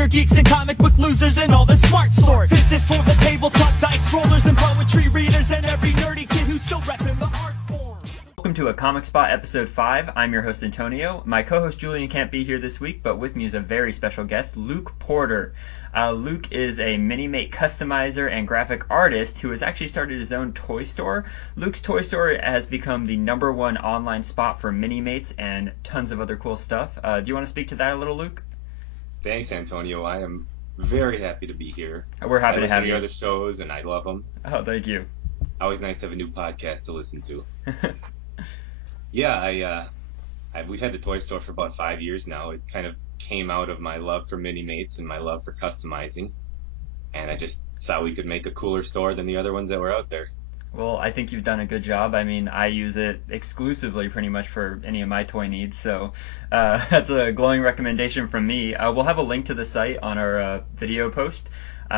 theater geeks and comic book losers and all the smart sorts. This is for the tabletop dice rollers and poetry readers and every nerdy kid who's still repping the art form. Welcome to AcomicSpot episode 5. I'm your host Antonio. My co-host Julian can't be here this week, but with me is a very special guest, Luke Porter. Luke is a Minimate customizer and graphic artist who has actually started his own toy store. Luke's Toy Store has become the #1 online spot for Minimates and tons of other cool stuff. Do you want to speak to that a little, Luke? Thanks, Antonio. I am very happy to be here. We're happy to have you. I listen to your other shows, and I love them. Oh, thank you. Always nice to have a new podcast to listen to. Yeah, we've had the toy store for about 5 years now. It kind of came out of my love for Minimates and my love for customizing, and I just thought we could make a cooler store than the other ones that were out there. Well, I think you've done a good job. I mean, I use it exclusively pretty much for any of my toy needs, so that's a glowing recommendation from me. We'll have a link to the site on our video post,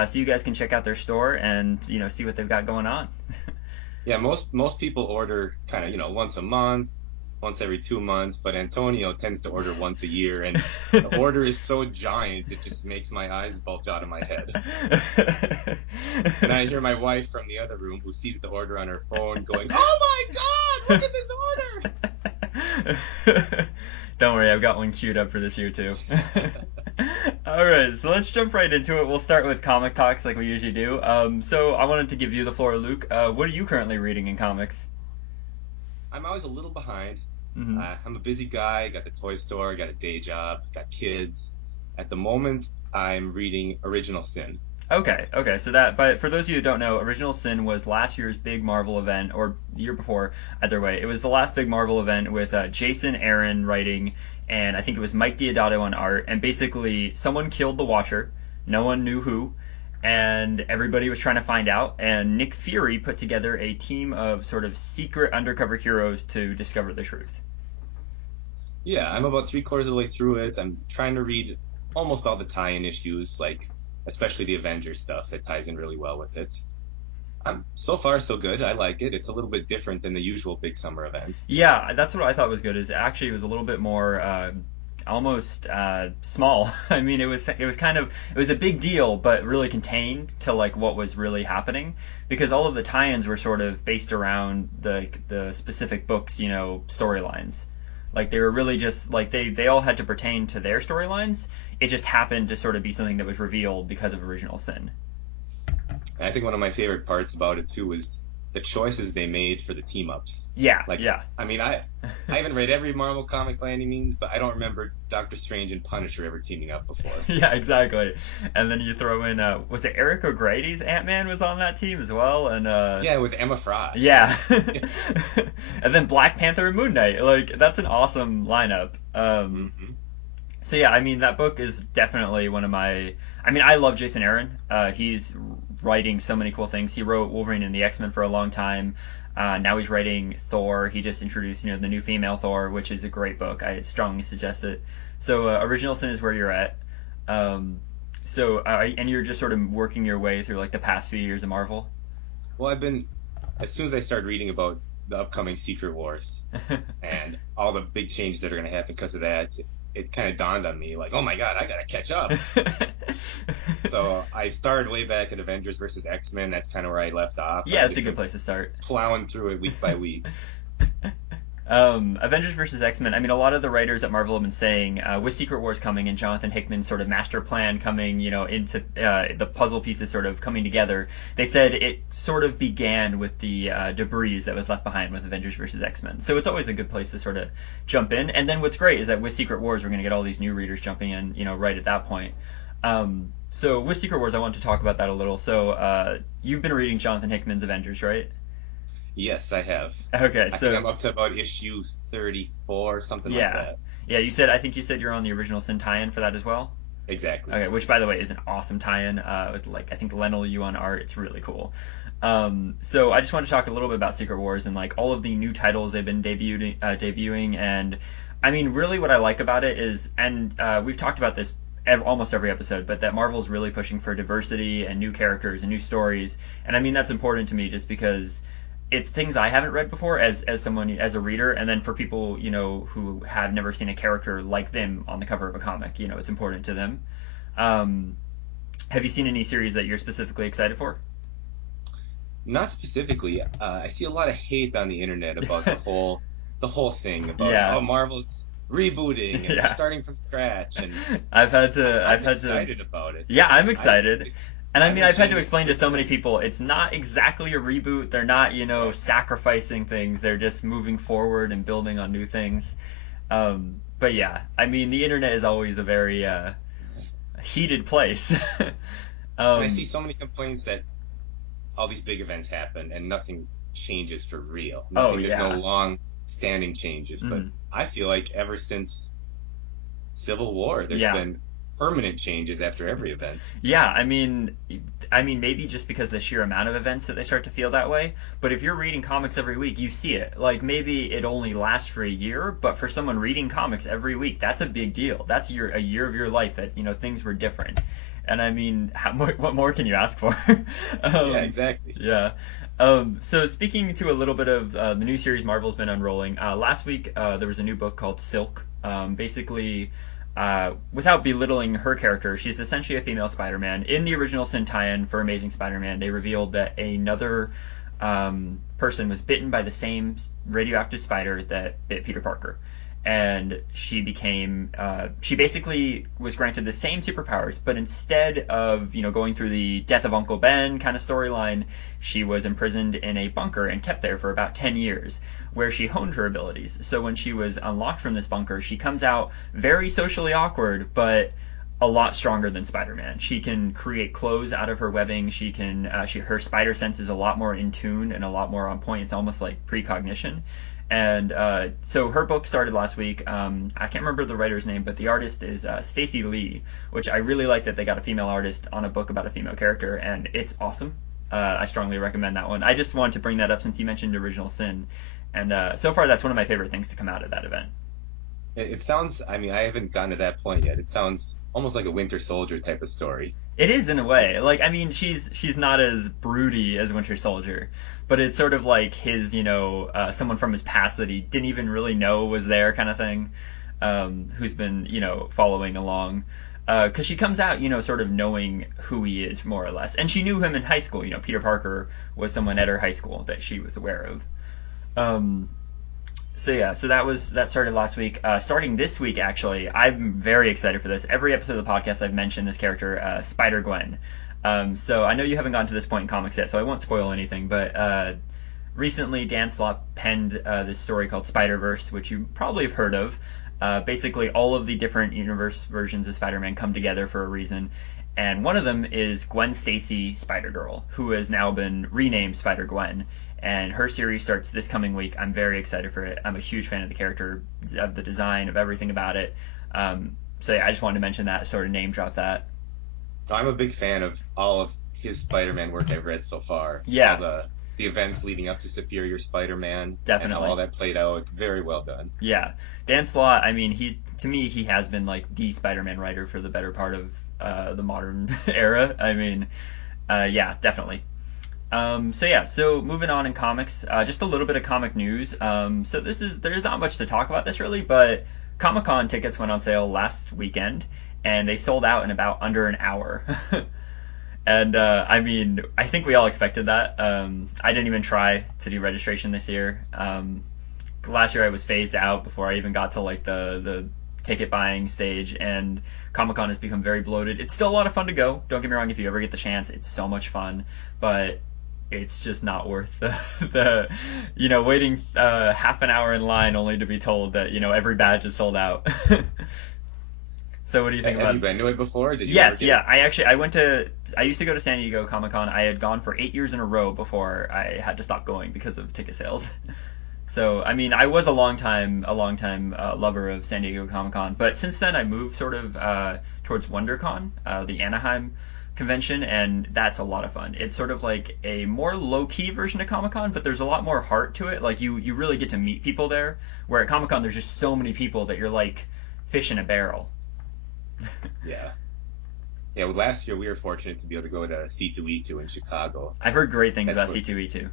so you guys can check out their store and see what they've got going on. Yeah, most people order kind of once a month, once every 2 months, but Antonio tends to order once a year, and the order is so giant it just makes my eyes bulge out of my head. And I hear my wife from the other room, who sees the order on her phone, going, "Oh my God, look at this order!" Don't worry, I've got one queued up for this year too. Alright, so let's jump right into it. We'll start with comic talks like we usually do. So I wanted to give you the floor, Luke. What are you currently reading in comics? I'm always a little behind. Mm-hmm. I'm a busy guy, got the toy store, got a day job, got kids. At the moment, I'm reading Original Sin. Okay, but for those of you who don't know, Original Sin was last year's big Marvel event, or year before, either way. It was the last big Marvel event with Jason Aaron writing, and I think it was Mike Deodato on art, and basically someone killed the Watcher, no one knew who, and everybody was trying to find out, and Nick Fury put together a team of sort of secret undercover heroes to discover the truth. Yeah, I'm about 3/4 of the way through it. I'm trying to read almost all the tie-in issues, like especially the Avengers stuff that ties in really well with it. So far, so good. I like it. It's a little bit different than the usual big summer event. Yeah, that's what I thought was good. Is actually it was a little bit more almost small. I mean, it was a big deal, but really contained to like what was really happening, because all of the tie-ins were sort of based around the specific books, storylines. Like they were really just like they all had to pertain to their storylines. It just happened to sort of be something that was revealed because of Original Sin. And I think one of my favorite parts about it too was the choices they made for the team ups. Yeah. I mean, I haven't read every Marvel comic by any means, but I don't remember Doctor Strange and Punisher ever teaming up before. Yeah, exactly. And then you throw in was it Eric O'Grady's Ant-Man was on that team as well, and yeah, with Emma Frost. Yeah. And then Black Panther and Moon Knight. Like that's an awesome lineup. So yeah, I mean that book is definitely one of my. I mean, I love Jason Aaron. He's writing so many cool things. He wrote Wolverine and the X-Men for a long time. Now he's writing Thor. He just introduced, the new female Thor, which is a great book. I strongly suggest it. So Original Sin is where you're at. And you're just sort of working your way through like the past few years of Marvel. Well, as soon as I started reading about the upcoming Secret Wars and all the big changes that are going to happen because of that, it kind of dawned on me, like, oh my God, I gotta catch up. So I started way back at Avengers versus X-Men. That's kind of where I left off. Yeah, it's a good place to start. Plowing through it week by week. Avengers versus X-Men. I mean, a lot of the writers at Marvel have been saying, with Secret Wars coming and Jonathan Hickman's sort of master plan coming, into the puzzle pieces sort of coming together, they said it sort of began with the debris that was left behind with Avengers versus X-Men. So it's always a good place to sort of jump in. And then what's great is that with Secret Wars, we're going to get all these new readers jumping in, right at that point. So with Secret Wars, I want to talk about that a little. So you've been reading Jonathan Hickman's Avengers, right? Yes, I have. Okay, I think I'm up to about issue 34, something like that. Yeah, I think you said you're on the Original Sin tie-in for that as well? Exactly. Okay, which by the way is an awesome tie-in with I think Lennel Yu on art. It's really cool. So I just want to talk a little bit about Secret Wars and like all of the new titles they've been debuting, and I mean really what I like about it is, and we've talked about this almost every episode, but that Marvel's really pushing for diversity and new characters and new stories, and I mean that's important to me just because it's things I haven't read before as someone, as a reader, and then for people, who have never seen a character like them on the cover of a comic, it's important to them. Um, have you seen any series that you're specifically excited for? Not specifically. I see a lot of hate on the internet about the whole thing about, Yeah, oh, Marvel's rebooting and they're yeah. starting from scratch, and I've I'm had to. excited about it. Yeah, I'm I think excited. And I I mean, think I've had to change is a explain to good so many thing. people, it's not exactly a reboot. They're not, Right. sacrificing things. They're just moving forward and building on new things. But yeah, I mean, the internet is always a very heated place. And I see um, so many complaints that all these big events happen and nothing changes for real. oh There's no yeah. long standing changes. But Mm. I feel like ever since Civil War, there's Yeah. been permanent changes after every event. Yeah, I mean maybe just because the sheer amount of events that they start to feel that way, but if you're reading comics every week, you see it. Like maybe it only lasts for a year, but for someone reading comics every week, that's a big deal. That's a year of your life that, things were different. And I mean, what more can you ask for? Yeah, um, exactly. yeah. So speaking to a little bit of the new series Marvel's been unrolling, last week there was a new book called Silk. Basically, without belittling her character, she's essentially a female Spider-Man. In the original Sin tie-in for Amazing Spider-Man, they revealed that another person was bitten by the same radioactive spider that bit Peter Parker. And she basically was granted the same superpowers, but instead of, going through the death of Uncle Ben kind of storyline, she was imprisoned in a bunker and kept there for about 10 years, where she honed her abilities. So when she was unlocked from this bunker, she comes out very socially awkward, but a lot stronger than Spider-Man. She can create clothes out of her webbing. Her spider sense is a lot more in tune and a lot more on point. It's almost like precognition. And so her book started last week. I can't remember the writer's name, but the artist is Stacey Lee, which I really like that they got a female artist on a book about a female character, and it's awesome. I strongly recommend that one. I just wanted to bring that up since you mentioned Original Sin, and so far that's one of my favorite things to come out of that event. It sounds, I mean, I haven't gotten to that point yet. It sounds almost like a Winter Soldier type of story. It is in a way. Like I mean, she's not as broody as Winter Soldier, but it's sort of like his, someone from his past that he didn't even really know was there, kind of thing, who's been, following along. Because she comes out, sort of knowing who he is more or less, and she knew him in high school. Peter Parker was someone at her high school that she was aware of. Um, so yeah, that started last week. Starting this week, actually, I'm very excited for this. Every episode of the podcast, I've mentioned this character, Spider Gwen. So I know you haven't gotten to this point in comics yet, so I won't spoil anything. But recently, Dan Slott penned this story called Spider Verse, which you probably have heard of. Basically, all of the different universe versions of Spider-Man come together for a reason, and one of them is Gwen Stacy Spider Girl, who has now been renamed Spider Gwen, and her series starts this coming week. I'm very excited for it. I'm a huge fan of the character, of the design, of everything about it. So yeah, I just wanted to mention that, sort of name drop that. I'm a big fan of all of his Spider-Man work I've read so far. All Yeah, the events leading up to Superior Spider-Man and how all definitely. that played out. Very well done. Yeah, Dan Slott. I mean, to me he has been like the Spider-Man writer for the better part of the modern era. I mean, yeah, definitely. So yeah, so moving on in comics, just a little bit of comic news. So there's not much to talk about this really, but Comic Con tickets went on sale last weekend, and they sold out in about under an hour. And I mean, I think we all expected that. I didn't even try to do registration this year. Last year I was phased out before I even got to like the ticket buying stage, and Comic Con has become very bloated. It's still a lot of fun to go. Don't get me wrong, if you ever get the chance, it's so much fun, but it's just not worth the waiting half an hour in line only to be told that every badge is sold out. So what do you think Have about? you been to it before? Did you ever Yes, get? yeah. I used to go to San Diego Comic Con. I had gone for 8 years in a row before I had to stop going because of ticket sales. So I mean, I was a long time lover of San Diego Comic Con, but since then I moved sort of towards WonderCon, the Anaheim convention, and that's a lot of fun. It's sort of like a more low key version of Comic Con, but there's a lot more heart to it. Like you really get to meet people there. Where at Comic Con there's just so many people that you're like fish in a barrel. Yeah. Yeah, well, last year we were fortunate to be able to go to C2E2 in Chicago. I've heard great things That's about where C2E2.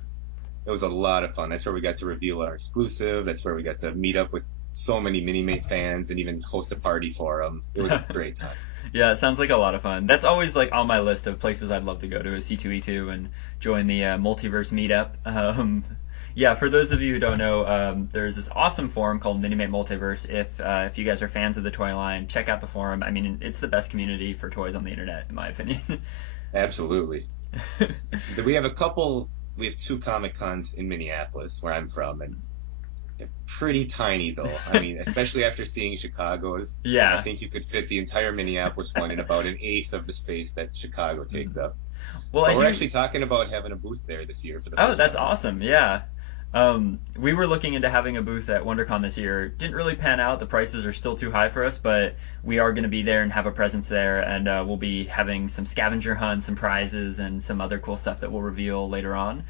it was a lot of fun. That's where we got to reveal our exclusive. That's where we got to meet up with so many Minimate fans and even host a party for them. It was a great time. Yeah, it sounds like a lot of fun. That's always like on my list of places I'd love to go to is C2E2 and join the multiverse meetup. Yeah, for those of you who don't know, there's this awesome forum called Minimate Multiverse. If you guys are fans of the toy line, check out the forum. I mean, it's the best community for toys on the internet, in my opinion. Absolutely. We have two Comic Cons in Minneapolis, where I'm from, and they're pretty tiny, though. I mean, especially after seeing Chicago's. Yeah. I think you could fit the entire Minneapolis one in about an eighth of the space that Chicago takes up. Well, But we're actually talking about having a booth there this year for the first Oh, that's time. awesome. Yeah. We were looking into having a booth at WonderCon this year. Didn't really pan out. The prices are still too high for us, but we are going to be there and have a presence there, and we'll be having some scavenger hunts, some prizes, and some other cool stuff that we'll reveal later on.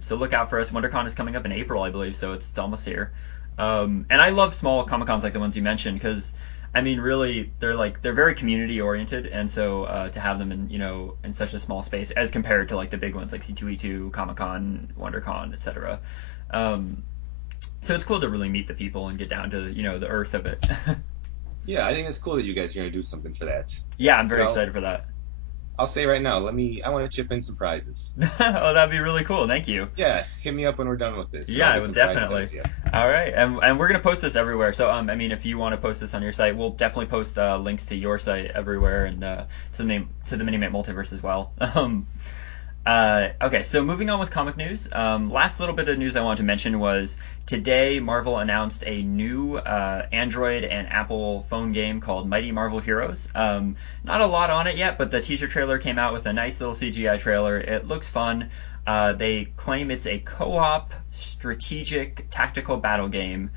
So look out for us. WonderCon is coming up in April, I believe, so it's almost here. And I love small Comic Cons like the ones you mentioned because I mean, really, they're very community oriented, and so to have them in such a small space as compared to like the big ones like C2E2, Comic Con, WonderCon, etc. So it's cool to really meet the people and get down to the earth of it. Yeah, I think it's cool that you guys are going to do something for that. Yeah, I'm very excited for that. I'll say right now, I want to chip in some prizes. Oh, that'd be really cool. Thank you. Yeah, hit me up when we're done with this. Yeah, I would definitely. All right, and we're gonna post this everywhere. So I mean, if you want to post this on your site, we'll definitely post links to your site everywhere and to the Minimate Multiverse as well. Okay, so moving on with comic news. Last little bit of news I wanted to mention was today Marvel announced a new Android and Apple phone game called Mighty Marvel Heroes. Not a lot on it yet, but the teaser trailer came out with a nice little CGI trailer. It looks fun. They claim it's a co-op strategic tactical battle game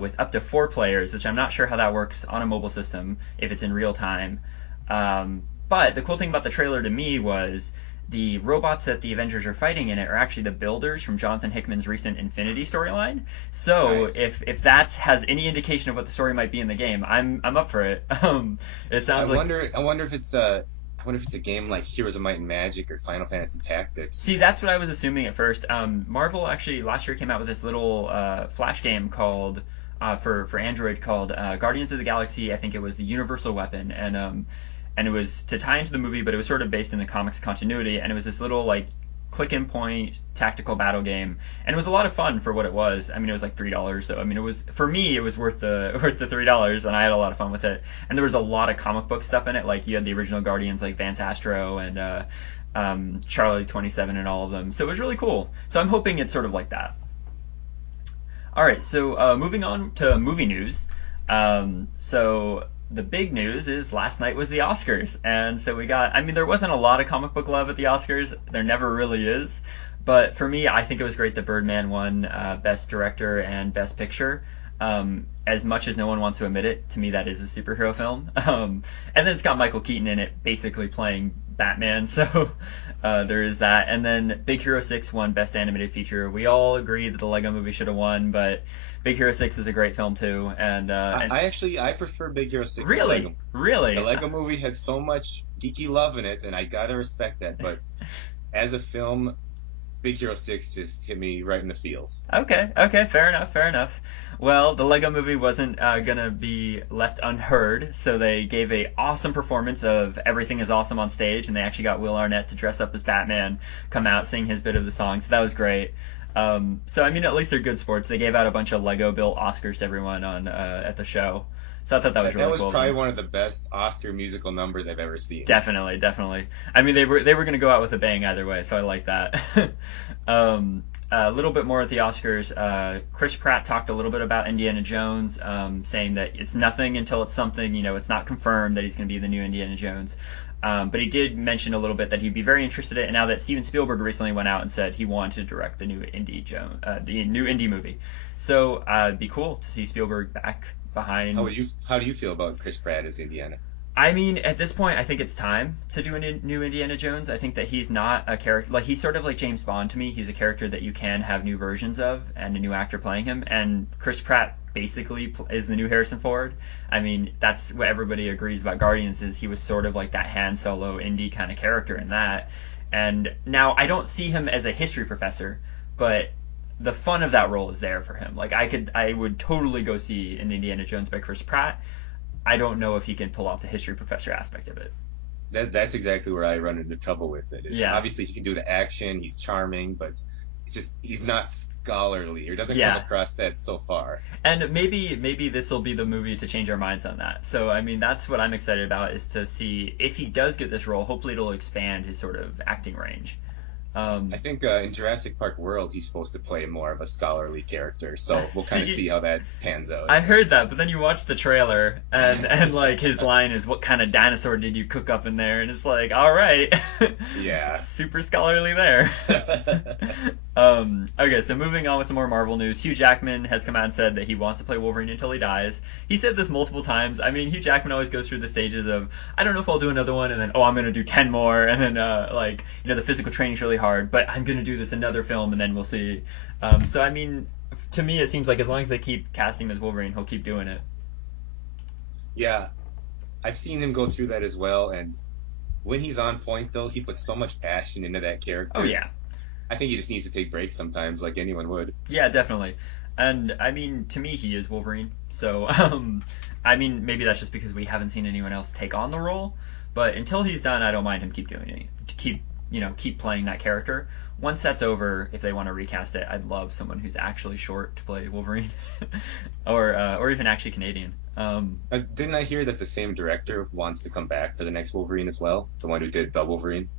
with up to 4 players, which I'm not sure how that works on a mobile system if it's in real time. But the cool thing about the trailer to me was the robots that the Avengers are fighting in it are actually the builders from Jonathan Hickman's recent Infinity storyline. So nice. if that has any indication of what the story might be in the game, I'm up for it. It sounds I wonder if it's a game like Heroes of Might and Magic or Final Fantasy Tactics. See, that's what I was assuming at first. Marvel actually last year came out with this little flash game called for Android called Guardians of the Galaxy. I think it was the Universal Weapon, and it was to tie into the movie, but it was sort of based in the comics continuity, and it was this little like click and point tactical battle game, and it was a lot of fun for what it was. I mean, it was like $3, so I mean, it was for me it was worth the $3, and I had a lot of fun with it. And there was a lot of comic book stuff in it, like you had the original Guardians like Vance Astro and Charlie 27 and all of them, so it was really cool. So I'm hoping it's sort of like that. All right, so moving on to movie news. So the big news is last night was the Oscars, and so I mean, there wasn't a lot of comic book love at the Oscars. There never really is. But for me, I think it was great that Birdman won Best Director and Best Picture. As much as no one wants to admit it, to me that is a superhero film. And then it's got Michael Keaton in it, basically playing Batman, so there is that. And then Big Hero 6 won Best Animated Feature. We all agree that the Lego Movie should have won, but Big Hero 6 is a great film too. And I prefer Big Hero 6. Really? Really? The Lego Movie had so much geeky love in it, and I gotta respect that. But as a film, Big Hero 6 just hit me right in the feels. Okay, fair enough. Well, the Lego Movie wasn't gonna be left unheard, so they gave a awesome performance of Everything is Awesome on stage, and they actually got Will Arnett to dress up as Batman, come out, sing his bit of the song, so that was great. So I mean, at least they're good sports. They gave out a bunch of Lego-built Oscars to everyone on at the show. So I thought that was really cool. That was probably one of the best Oscar musical numbers I've ever seen. Definitely. I mean, they were going to go out with a bang either way, so I like that. A little bit more at the Oscars. Chris Pratt talked a little bit about Indiana Jones, saying that it's nothing until it's something. It's not confirmed that he's going to be the new Indiana Jones. But he did mention a little bit that he'd be very interested in it, and now that Steven Spielberg recently went out and said he wanted to direct the new Indy movie. So it'd be cool to see Spielberg back behind. How do you feel about Chris Pratt as Indiana? I mean, at this point, I think it's time to do a new Indiana Jones. I think that he's not a character, like he's sort of like James Bond to me. He's a character that you can have new versions of and a new actor playing him. And Chris Pratt basically is the new Harrison Ford. I mean, that's what everybody agrees about Guardians is he was sort of like that Han Solo Indy kind of character in that. And now I don't see him as a history professor, but the fun of that role is there for him. Like I would totally go see an Indiana Jones by Chris Pratt. I don't know if he can pull off the history professor aspect of it. That's exactly where I run into trouble with it. Is Yeah. obviously he can do the action, he's charming, but it's just he's not scholarly or doesn't come Yeah. across that so far. And maybe this will be the movie to change our minds on that. So I mean, that's what I'm excited about, is to see if he does get this role. Hopefully, it'll expand his sort of acting range. I Um, think in Jurassic Park World he's supposed to play more of a scholarly character, so we'll kind of see, see how that pans out. I heard that, but then you watch the trailer, and like his line is, "What kind of dinosaur did you cook up in there?" And it's like, all right, Yeah. super scholarly there. Okay, so moving on with some more Marvel news. Hugh Jackman has come out and said that he wants to play Wolverine until he dies. He said this multiple times. I mean, Hugh Jackman always goes through the stages of, I don't know if I'll do another one, and then, oh, I'm going to do 10 more, and then, like, you know, the physical training's really hard, but I'm going to do this another film, and then we'll see. So, I mean, to me, it seems like as long as they keep casting him as Wolverine, he'll keep doing it. Yeah, I've seen him go through that as well, and when he's on point, though, he puts so much passion into that character. Oh, yeah. I think he just needs to take breaks sometimes, like anyone would. Yeah, definitely. And I mean, to me, he is Wolverine. So, I mean, maybe that's just because we haven't seen anyone else take on the role. But until he's done, I don't mind him keep doing it. To keep, you know, keep playing that character. Once that's over, if they want to recast it, I'd love someone who's actually short to play Wolverine, or even actually Canadian. Didn't I hear that the same director wants to come back for the next Wolverine as well? The one who did the Wolverine?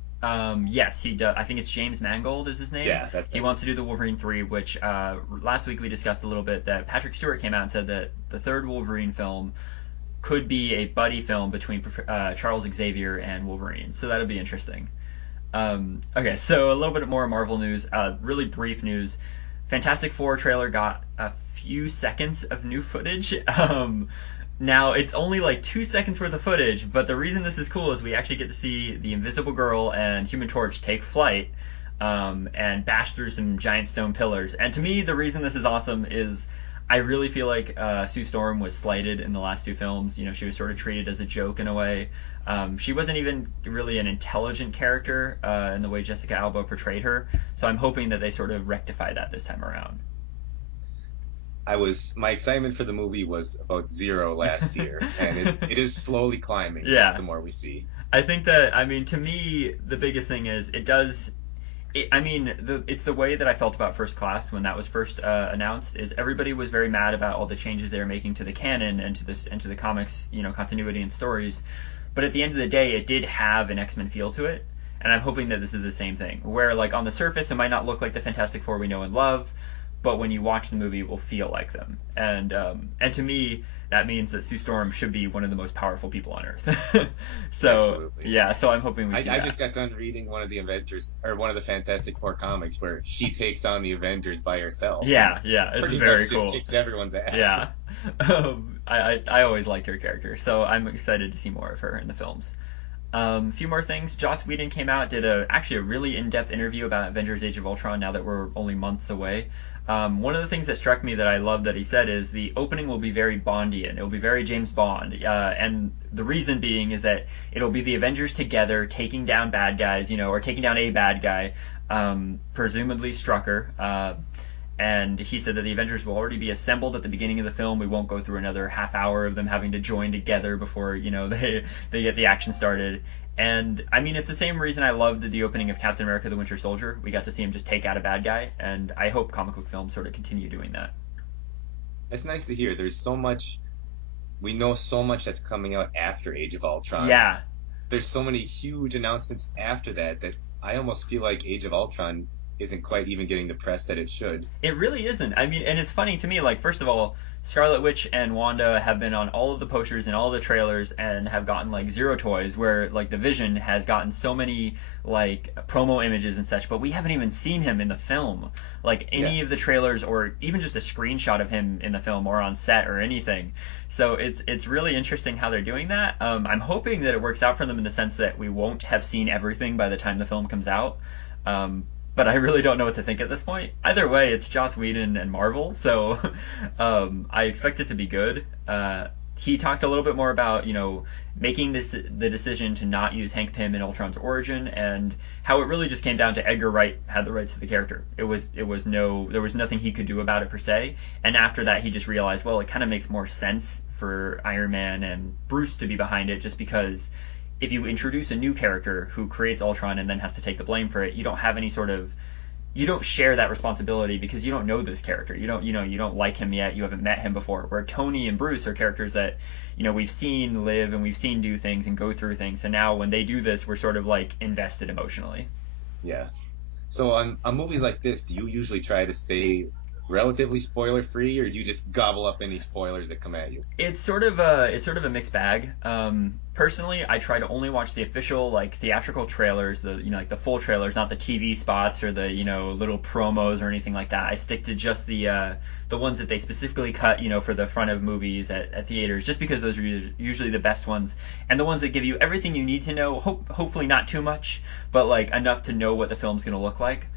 Yes, he does. I think it's James Mangold is his name. Yeah, that's He it. wants to do the Wolverine 3, which last week we discussed a little bit that Patrick Stewart came out and said that the third Wolverine film could be a buddy film between Charles Xavier and Wolverine. So that'll be interesting. Okay, so a little bit more Marvel news. Really brief news. Fantastic Four trailer got a few seconds of new footage. Now, it's only like 2 seconds worth of footage, but the reason this is cool is we actually get to see the Invisible Girl and Human Torch take flight and bash through some giant stone pillars. And to me, the reason this is awesome is I really feel like Sue Storm was slighted in the last two films. You know, she was sort of treated as a joke in a way. She wasn't even really an intelligent character in the way Jessica Alba portrayed her. So I'm hoping that they sort of rectify that this time around. My excitement for the movie was about zero last year, and it is slowly climbing. Yeah. The more we see. I think that, I mean, to me, the biggest thing is it's the way that I felt about First Class when that was first announced. Is everybody was very mad about all the changes they were making to the canon and to the comics, you know, continuity and stories. But at the end of the day, it did have an X-Men feel to it, and I'm hoping that this is the same thing. Where like on the surface, it might not look like the Fantastic Four we know and love, but when you watch the movie, it will feel like them. And to me, that means that Sue Storm should be one of the most powerful people on Earth. So Absolutely. yeah, so I'm hoping we see I that. just got done reading one of the Avengers or one of the Fantastic Four comics where she takes on the Avengers by herself. Yeah, it's Pretty very much cool. just kicks everyone's ass. Yeah, I always liked her character, so I'm excited to see more of her in the films. A few more things. Joss Whedon came out, did actually a really in-depth interview about Avengers: Age of Ultron. Now that we're only months away, one of the things that struck me that I love that he said is the opening will be very Bondian. It will be very James Bond, and the reason being is that it'll be the Avengers together taking down bad guys, you know, or taking down a bad guy, presumably Strucker. And he said that the Avengers will already be assembled at the beginning of the film. We won't go through another half hour of them having to join together before, you know, they get the action started. And I mean, it's the same reason I loved the opening of Captain America: The Winter Soldier. We got to see him just take out a bad guy, and I hope comic book films sort of continue doing that. It's nice to hear. There's so much. We know so much that's coming out after Age of Ultron. Yeah. There's so many huge announcements after that I almost feel like Age of Ultron isn't quite even getting the press that it should. It really isn't. I mean, and it's funny to me, like, first of all, Scarlet Witch and Wanda have been on all of the posters and all the trailers and have gotten, like, zero toys, where, like, the Vision has gotten so many, like, promo images and such, but we haven't even seen him in the film. Like, any of the trailers or even just a screenshot of him in the film or on set or anything. So it's really interesting how they're doing that. I'm hoping that it works out for them in the sense that we won't have seen everything by the time the film comes out. But I really don't know what to think at this point. Either way, it's Joss Whedon and Marvel, so I expect it to be good. he talked a little bit more about, making the decision to not use Hank Pym in Ultron's origin, and how it really just came down to Edgar Wright had the rights to the character. There was nothing he could do about it per se. And after that, he just realized, well, it kind of makes more sense for Iron Man and Bruce to be behind it, just because if you introduce a new character who creates Ultron and then has to take the blame for it, you don't have any sort of you don't share that responsibility because you don't know this character. You don't like him yet. You haven't met him before. Where Tony and Bruce are characters that, we've seen live and we've seen do things and go through things. So now when they do this, we're sort of like invested emotionally. Yeah. So on movies like this, do you usually try to stay relatively spoiler free, or do you just gobble up any spoilers that come at you? It's sort of a mixed bag. Personally, I try to only watch the official like theatrical trailers, like the full trailers, not the TV spots or the little promos or anything like that. I stick to just the ones that they specifically cut for the front of movies at theaters, just because those are usually the best ones and the ones that give you everything you need to know. Hopefully not too much, but like enough to know what the film's going to look like.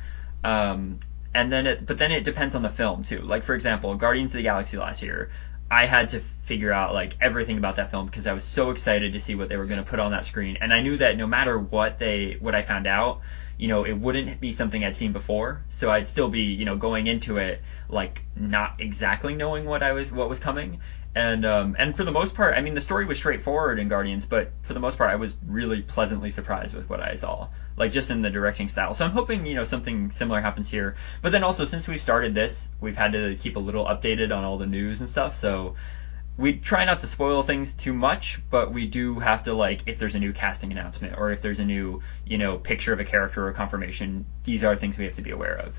But then it depends on the film too. Like for example, Guardians of the Galaxy last year, I had to figure out like everything about that film because I was so excited to see what they were going to put on that screen, and I knew that no matter what I found out, it wouldn't be something I'd seen before. So I'd still be, going into it like not exactly knowing what was coming. And for the most part, I mean, the story was straightforward in Guardians, but for the most part, I was really pleasantly surprised with what I saw, like just in the directing style. So I'm hoping, something similar happens here. But then also, since we started this, we've had to keep a little updated on all the news and stuff. So we try not to spoil things too much, but we do have to, like, if there's a new casting announcement or if there's a new, picture of a character or confirmation, these are things we have to be aware of.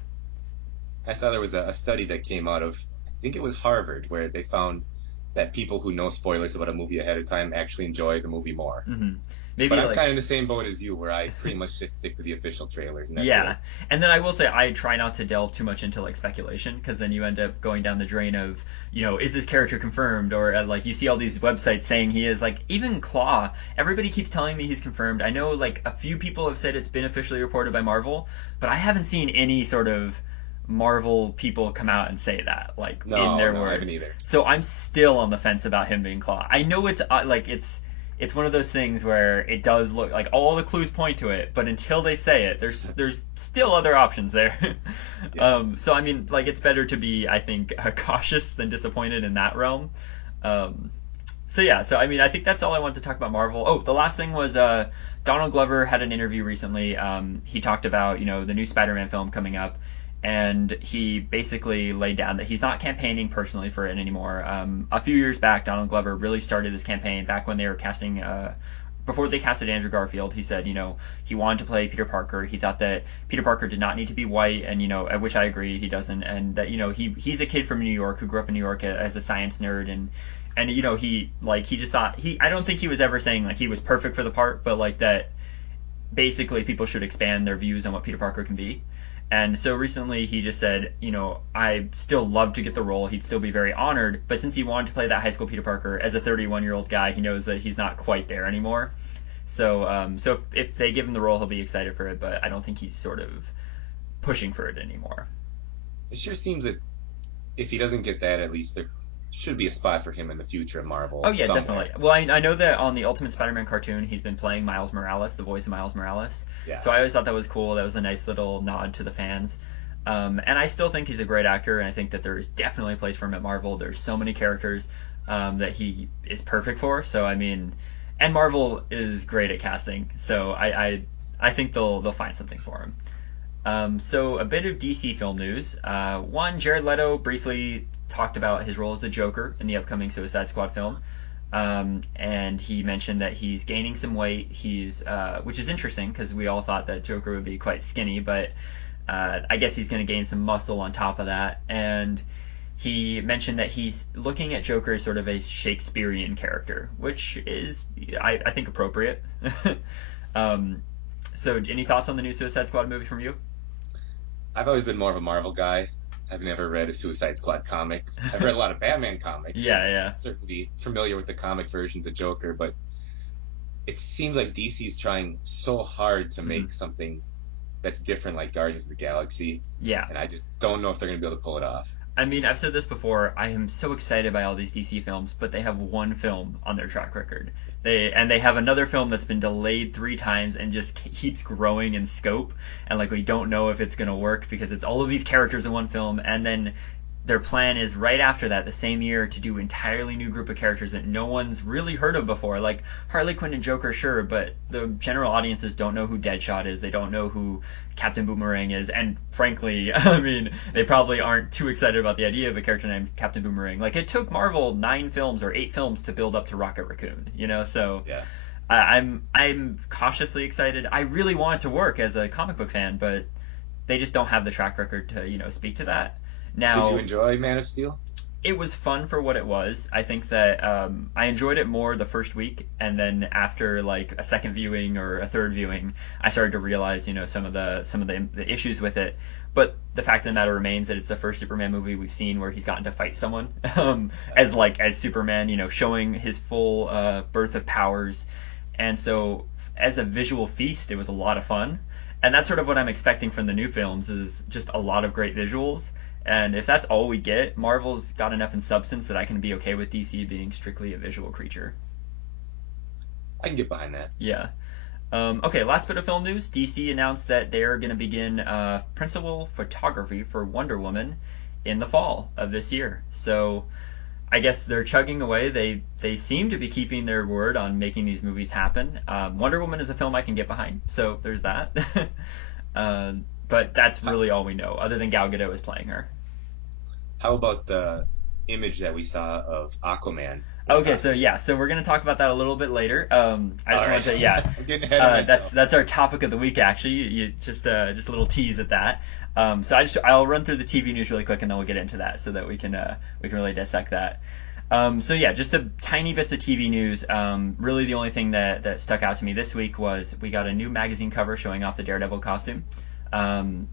I saw there was a study that came out of, I think it was Harvard, where they found that people who know spoilers about a movie ahead of time actually enjoy the movie more. Mm-hmm. Maybe But I'm like kind of in the same boat as you, where I pretty much just stick to the official trailers, and that's yeah, it. and then I will say I try not to delve too much into like speculation because then you end up going down the drain of is this character confirmed, or like you see all these websites saying he is, like even Claw. Everybody keeps telling me he's confirmed. I know like a few people have said it's been officially reported by Marvel, but I haven't seen any sort of Marvel people come out and say that like in their No, I haven't words. either. So I'm still on the fence about him being Claw. I know it's like it's one of those things where it does look like all the clues point to it, but until they say it, there's still other options there. Yeah. So I mean, like it's better to be, I think, cautious than disappointed in that realm. So yeah, so I mean, I think that's all I wanted to talk about Marvel. Oh, the last thing was Donald Glover had an interview recently. He talked about the new Spider-Man film coming up, and he basically laid down that he's not campaigning personally for it anymore. A few years back, Donald Glover really started this campaign back when they were casting. Before they casted Andrew Garfield, he said, he wanted to play Peter Parker. He thought that Peter Parker did not need to be white, and which I agree, he doesn't, and that he's a kid from New York who grew up in New York as a science nerd, and he just thought I don't think he was ever saying like he was perfect for the part, but like that basically people should expand their views on what Peter Parker can be. And so recently he just said, I still love to get the role. He'd still be very honored. But since he wanted to play that high school Peter Parker as a 31-year-old guy, he knows that he's not quite there anymore. So if they give him the role, he'll be excited for it. But I don't think he's sort of pushing for it anymore. It sure seems that if he doesn't get that, at least there should be a spot for him in the future of Marvel. Oh yeah, somewhere. definitely. Well, I know that on the Ultimate Spider-Man cartoon, he's been playing Miles Morales, the voice of Miles Morales. Yeah. So I always thought that was cool. That was a nice little nod to the fans. And I still think he's a great actor, and I think that there is definitely a place for him at Marvel. There's so many characters that he is perfect for. So I mean, and Marvel is great at casting. So I think they'll find something for him. So a bit of DC film news. One, Jared Leto briefly talked about his role as the Joker in the upcoming Suicide Squad film, and he mentioned that he's gaining some weight. Which is interesting because we all thought that Joker would be quite skinny, but I guess he's going to gain some muscle on top of that. And he mentioned that he's looking at Joker as sort of a Shakespearean character, which is, I think, appropriate. So any thoughts on the new Suicide Squad movie from you? I've always been more of a Marvel guy. I've never read a Suicide Squad comic. I've read a lot of Batman comics. Yeah. I'm certainly familiar with the comic versions of Joker, but it seems like DC's trying so hard to make something that's different, like Guardians of the Galaxy. Yeah. And I just don't know if they're going to be able to pull it off. I mean, I've said this before. I am so excited by all these DC films, but they have one film on their track record. They have another film that's been delayed 3 times and just keeps growing in scope. And like we don't know if it's gonna work because it's all of these characters in one film. And then their plan is right after that, the same year, to do entirely new group of characters that no one's really heard of before. Like Harley Quinn and Joker, sure, but the general audiences don't know who Deadshot is. They don't know who Captain Boomerang is, and frankly, I mean, they probably aren't too excited about the idea of a character named Captain Boomerang. Like it took Marvel 9 films or 8 films to build up to Rocket Raccoon, you know. So Yeah. I'm cautiously excited. I really want it to work as a comic book fan, but they just don't have the track record to speak to that. Now, Did you enjoy Man of Steel? it was fun for what it was. I think that I enjoyed it more the first week, and then after like a second viewing or a third viewing, I started to realize some of the issues with it. But the fact of the matter remains that it's the first Superman movie we've seen where he's gotten to fight someone as Superman, showing his full birth of powers, and so as a visual feast, it was a lot of fun. And that's sort of what I'm expecting from the new films is just a lot of great visuals. And if that's all we get, Marvel's got enough in substance that I can be okay with DC being strictly a visual creature. I can get behind that. Yeah. Okay, last bit of film news. DC announced that they're going to begin principal photography for Wonder Woman in the fall of this year. So I guess they're chugging away. They seem to be keeping their word on making these movies happen. Wonder Woman is a film I can get behind, so there's that. But that's really all we know, other than Gal Gadot is playing her. How about the image that we saw of Aquaman? Okay, so we're gonna talk about that a little bit later. I just want to I'm getting ahead of myself. that's our topic of the week actually. Just a little tease at that. So I'll run through the TV news really quick and then we'll get into that so that we can really dissect that. Just a tiny bits of TV news. Really the only thing that stuck out to me this week was we got a new magazine cover showing off the Daredevil costume.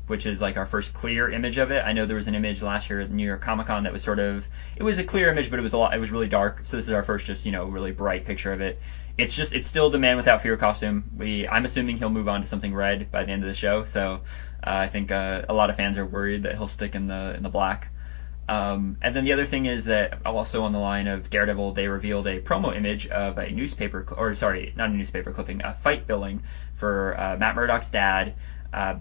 Which is like our first clear image of it. I know there was an image last year at New York Comic Con that was it was a clear image, but it was really dark. So this is our first really bright picture of it. It's still the Man Without Fear costume. I'm assuming he'll move on to something red by the end of the show. So I think a lot of fans are worried that he'll stick in the black. And then the other thing is that also on the line of Daredevil, they revealed a promo image of a fight billing for Matt Murdock's dad.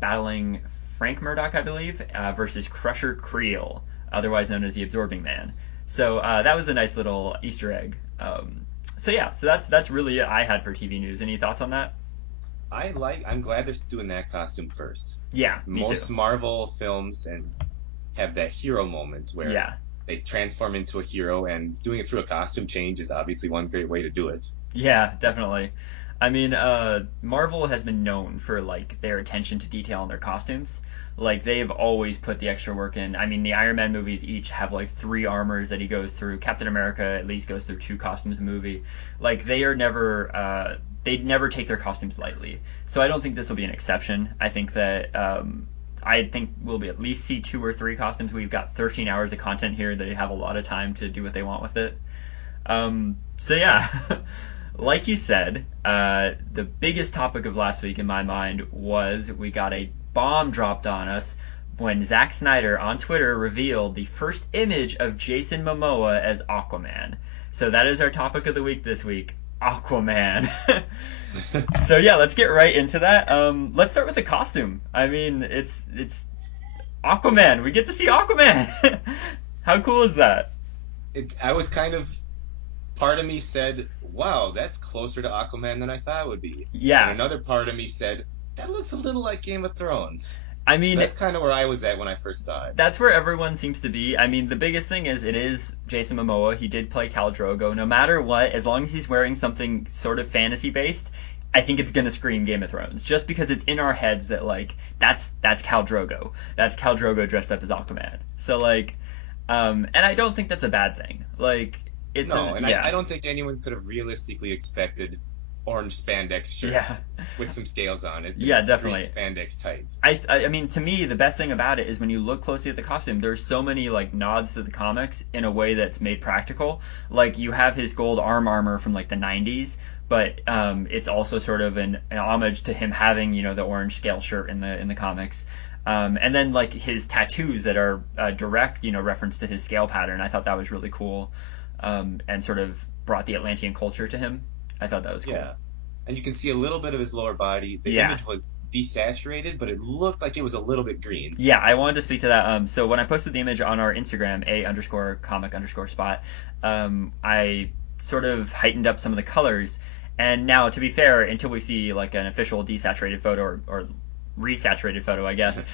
Battling Frank Murdock, I believe, versus Crusher Creel, otherwise known as the Absorbing Man. So that was a nice little Easter egg. So that's really it I had for TV news. Any thoughts on that? I'm glad they're doing that costume first. Yeah, Most Marvel films and have that hero moment where they transform into a hero, and doing it through a costume change is obviously one great way to do it. Yeah, definitely. I mean, Marvel has been known for like their attention to detail in their costumes. Like they've always put the extra work in. I mean, the Iron Man movies each have like 3 armors that he goes through. Captain America at least goes through 2 costumes a movie. Like they never take their costumes lightly. So I don't think this will be an exception. I think that we'll at least see 2 or 3 costumes. We've got 13 hours of content here. They have a lot of time to do what they want with it. Like you said, the biggest topic of last week in my mind was we got a bomb dropped on us when Zack Snyder on Twitter revealed the first image of Jason Momoa as Aquaman. So that is our topic of the week this week, Aquaman. So let's get right into that. Let's start with the costume. I mean, it's Aquaman. We get to see Aquaman. How cool is that? I was kind of... Part of me said, wow, that's closer to Aquaman than I thought it would be. Yeah. And another part of me said, that looks a little like Game of Thrones. I mean... That's kind of where I was at when I first saw it. That's where everyone seems to be. I mean, the biggest thing is it is Jason Momoa. He did play Khal Drogo. No matter what, as long as he's wearing something sort of fantasy-based, I think it's going to scream Game of Thrones. Just because it's in our heads that, like, that's Khal Drogo. That's Khal Drogo dressed up as Aquaman. So, like... and I don't think that's a bad thing. Like... I don't think anyone could have realistically expected orange spandex shirt with some scales on it. Yeah, definitely. Spandex tights. I mean, to me, the best thing about it is when you look closely at the costume, there's so many like nods to the comics in a way that's made practical. Like you have his gold armor from like the 90s, but it's also sort of an homage to him having the orange scale shirt in the comics. And then like his tattoos that are direct, reference to his scale pattern. I thought that was really cool, and sort of brought the Atlantean culture to him. I thought that was cool. Yeah. And you can see a little bit of his lower body. The Yeah. image was desaturated, but it looked like it was a little bit green. Yeah, I wanted to speak to that. So when I posted the image on our Instagram, _comic_spot, I sort of heightened up some of the colors. And now, to be fair, until we see like an official desaturated photo or resaturated photo, I guess,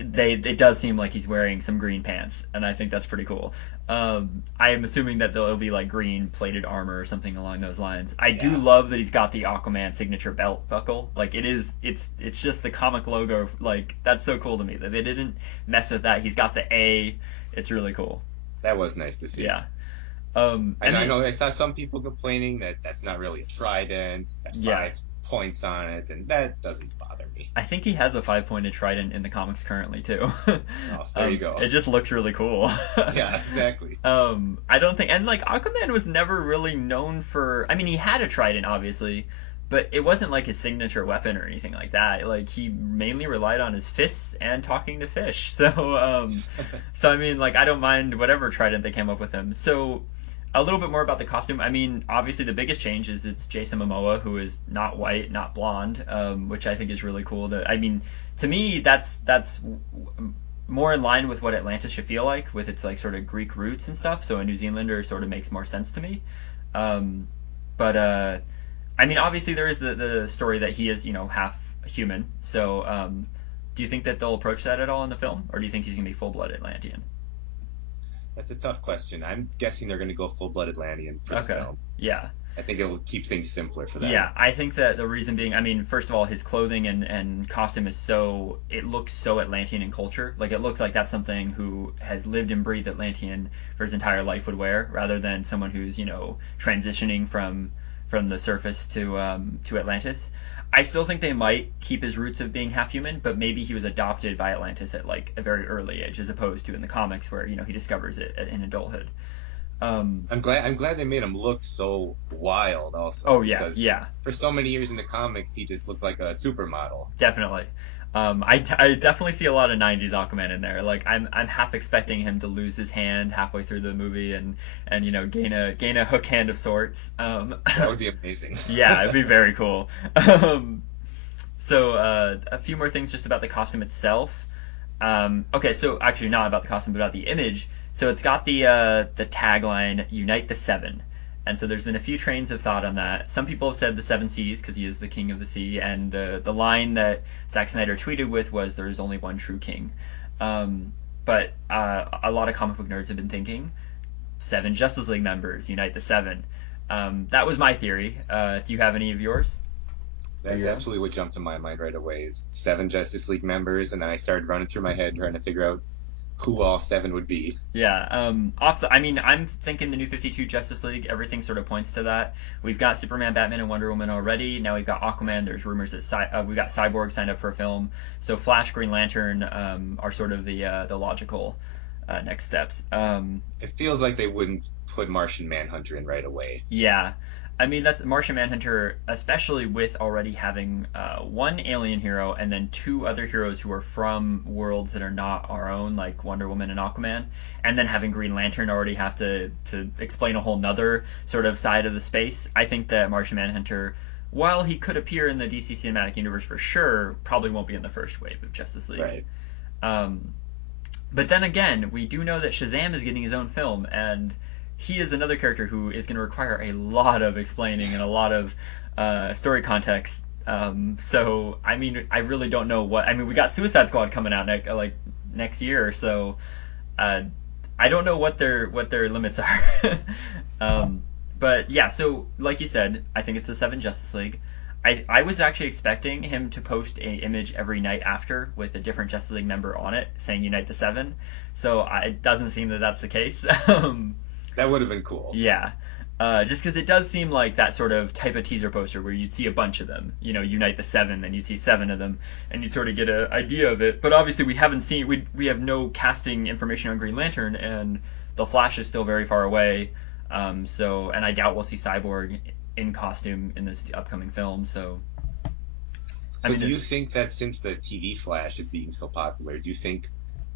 it does seem like he's wearing some green pants, and I think that's pretty cool. I am assuming that there'll be like green plated armor or something along those lines. I do love that he's got the Aquaman signature belt buckle. Like it's just the comic logo. Like that's so cool to me that they didn't mess with that. He's got the A. It's really cool. That was nice to see. Yeah. And I know I saw some people complaining that that's not really a trident. That's 5 points on it, and that doesn't bother me. I think he has a 5-pointed trident in the comics currently too. There you go. It just looks really cool. Yeah, exactly. I don't think, and like Aquaman was never really known for. I mean, he had a trident, obviously, but it wasn't like his signature weapon or anything like that. Like he mainly relied on his fists and talking to fish. So, so I mean, like I don't mind whatever trident they came up with him. So. A little bit more about the costume. I mean, obviously the biggest change is it's Jason Momoa, who is not white, not blonde, which I think is really cool. To me, that's more in line with what Atlantis should feel like, with its like sort of Greek roots and stuff. So a New Zealander sort of makes more sense to me. But I mean, obviously there is the story that he is half human. So do you think that they'll approach that at all in the film, or do you think he's gonna be full-blood Atlantean? That's a tough question. I'm guessing they're going to go full-blood Atlantean for the film. Yeah. I think it'll keep things simpler for them. Yeah, I think that the reason being, I mean, first of all, his clothing and costume is it looks so Atlantean in culture. Like, it looks like that's something who has lived and breathed Atlantean for his entire life would wear, rather than someone who's, transitioning from the surface to Atlantis. I still think they might keep his roots of being half human, but maybe he was adopted by Atlantis at like a very early age, as opposed to in the comics where he discovers it in adulthood. I'm glad they made him look so wild also. Oh yeah, because for so many years in the comics he just looked like a supermodel. Definitely. I definitely see a lot of 90s Aquaman in there. Like I'm half expecting him to lose his hand halfway through the movie and gain a hook hand of sorts. That would be amazing. Yeah, it'd be very cool. So a few more things just about the costume itself. Okay, so actually not about the costume, but about the image. So it's got the tagline "Unite the Seven." And so there's been a few trains of thought on that. Some people have said the seven seas because he is the king of the sea, and the line that Zack Snyder tweeted with was "There is only one true king." But a lot of comic book nerds have been thinking 7 Justice League members unite the 7. That was my theory. Do you have any of yours? That's absolutely what jumped to my mind right away. Is 7 Justice League members, and then I started running through my head trying to figure out who all 7 would be. Yeah, I'm thinking the New 52 Justice League. Everything sort of points to that. We've got Superman, Batman, and Wonder Woman already. Now we've got Aquaman. There's rumors that we've got Cyborg signed up for a film. So Flash, Green Lantern are sort of the logical next steps. It feels like they wouldn't put Martian Manhunter in right away. Yeah. I mean, that's Martian Manhunter, especially with already having one alien hero and then 2 other heroes who are from worlds that are not our own, like Wonder Woman and Aquaman, and then having Green Lantern already have to explain a whole nother sort of side of the space. I think that Martian Manhunter, while he could appear in the DC Cinematic Universe for sure, probably won't be in the first wave of Justice League. Right. But then again, we do know that Shazam is getting his own film, and he is another character who is going to require a lot of explaining and a lot of story context. So, I mean, I really don't know what... I mean, we got Suicide Squad coming out next year, so I don't know what their limits are. But, yeah, so, like you said, I think it's a 7 Justice League. I was actually expecting him to post an image every night after with a different Justice League member on it saying Unite the 7. So, it doesn't seem that that's the case. That would have been cool. Yeah. Just because it does seem like that sort of type of teaser poster where you'd see a bunch of them, unite the 7, then you'd see 7 of them, and you'd sort of get an idea of it. But obviously we haven't seen, we have no casting information on Green Lantern, and the Flash is still very far away. And I doubt we'll see Cyborg in costume in this upcoming film. So I So mean, do you think that since the TV Flash is being so popular, do you think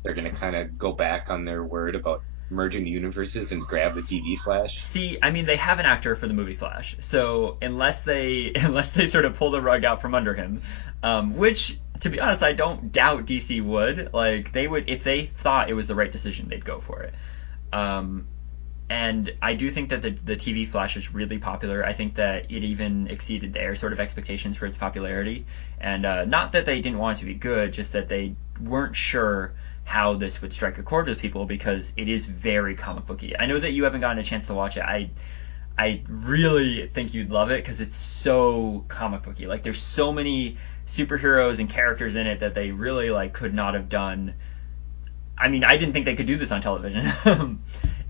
they're going to kind of go back on their word about merging the universes and grab the TV Flash? see, I mean, they have an actor for the movie Flash, so unless they unless they sort of pull the rug out from under him, which to be honest, I don't doubt DC would. Like they would if they thought it was the right decision, they'd go for it. Um, and I do think that the TV Flash is really popular. I think that it even exceeded their sort of expectations for its popularity. And not that they didn't want it to be good, just that they weren't sure how this would strike a chord with people because it is very comic booky. I know that you haven't gotten a chance to watch it. I really think you'd love it because it's so comic booky. Like there's so many superheroes and characters in it that they really like could not have done. I mean, I didn't think they could do this on television.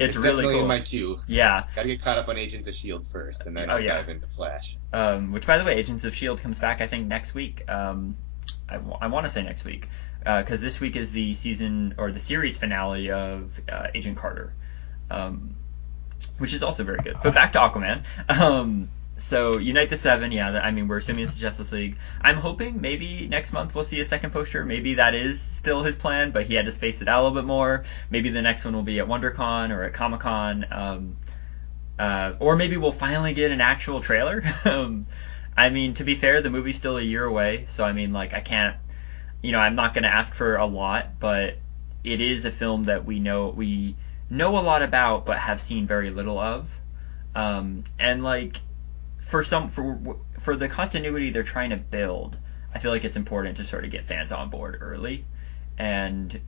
It's really definitely cool. in my queue. Yeah. Gotta get caught up on Agents of S.H.I.E.L.D. first, and then I'll dive into Flash. Which, by the way, Agents of S.H.I.E.L.D. comes back, I think, next week. I want to say next week. Because this week is the season, or the series finale of Agent Carter. Which is also very good. But back to Aquaman. So, Unite the Seven, yeah, I mean, we're assuming it's the Justice League. I'm hoping maybe next month we'll see a second poster. Maybe that is still his plan, but he had to space it out a little bit more. Maybe the next one will be at WonderCon or at Comic-Con. Or maybe we'll finally get an actual trailer. I mean, to be fair, the movie's still a year away, so I mean, like, I can't, I'm not going to ask for a lot, but it is a film that we know a lot about, but have seen very little of. And, like, for the continuity they're trying to build, I feel like it's important to sort of get fans on board early, and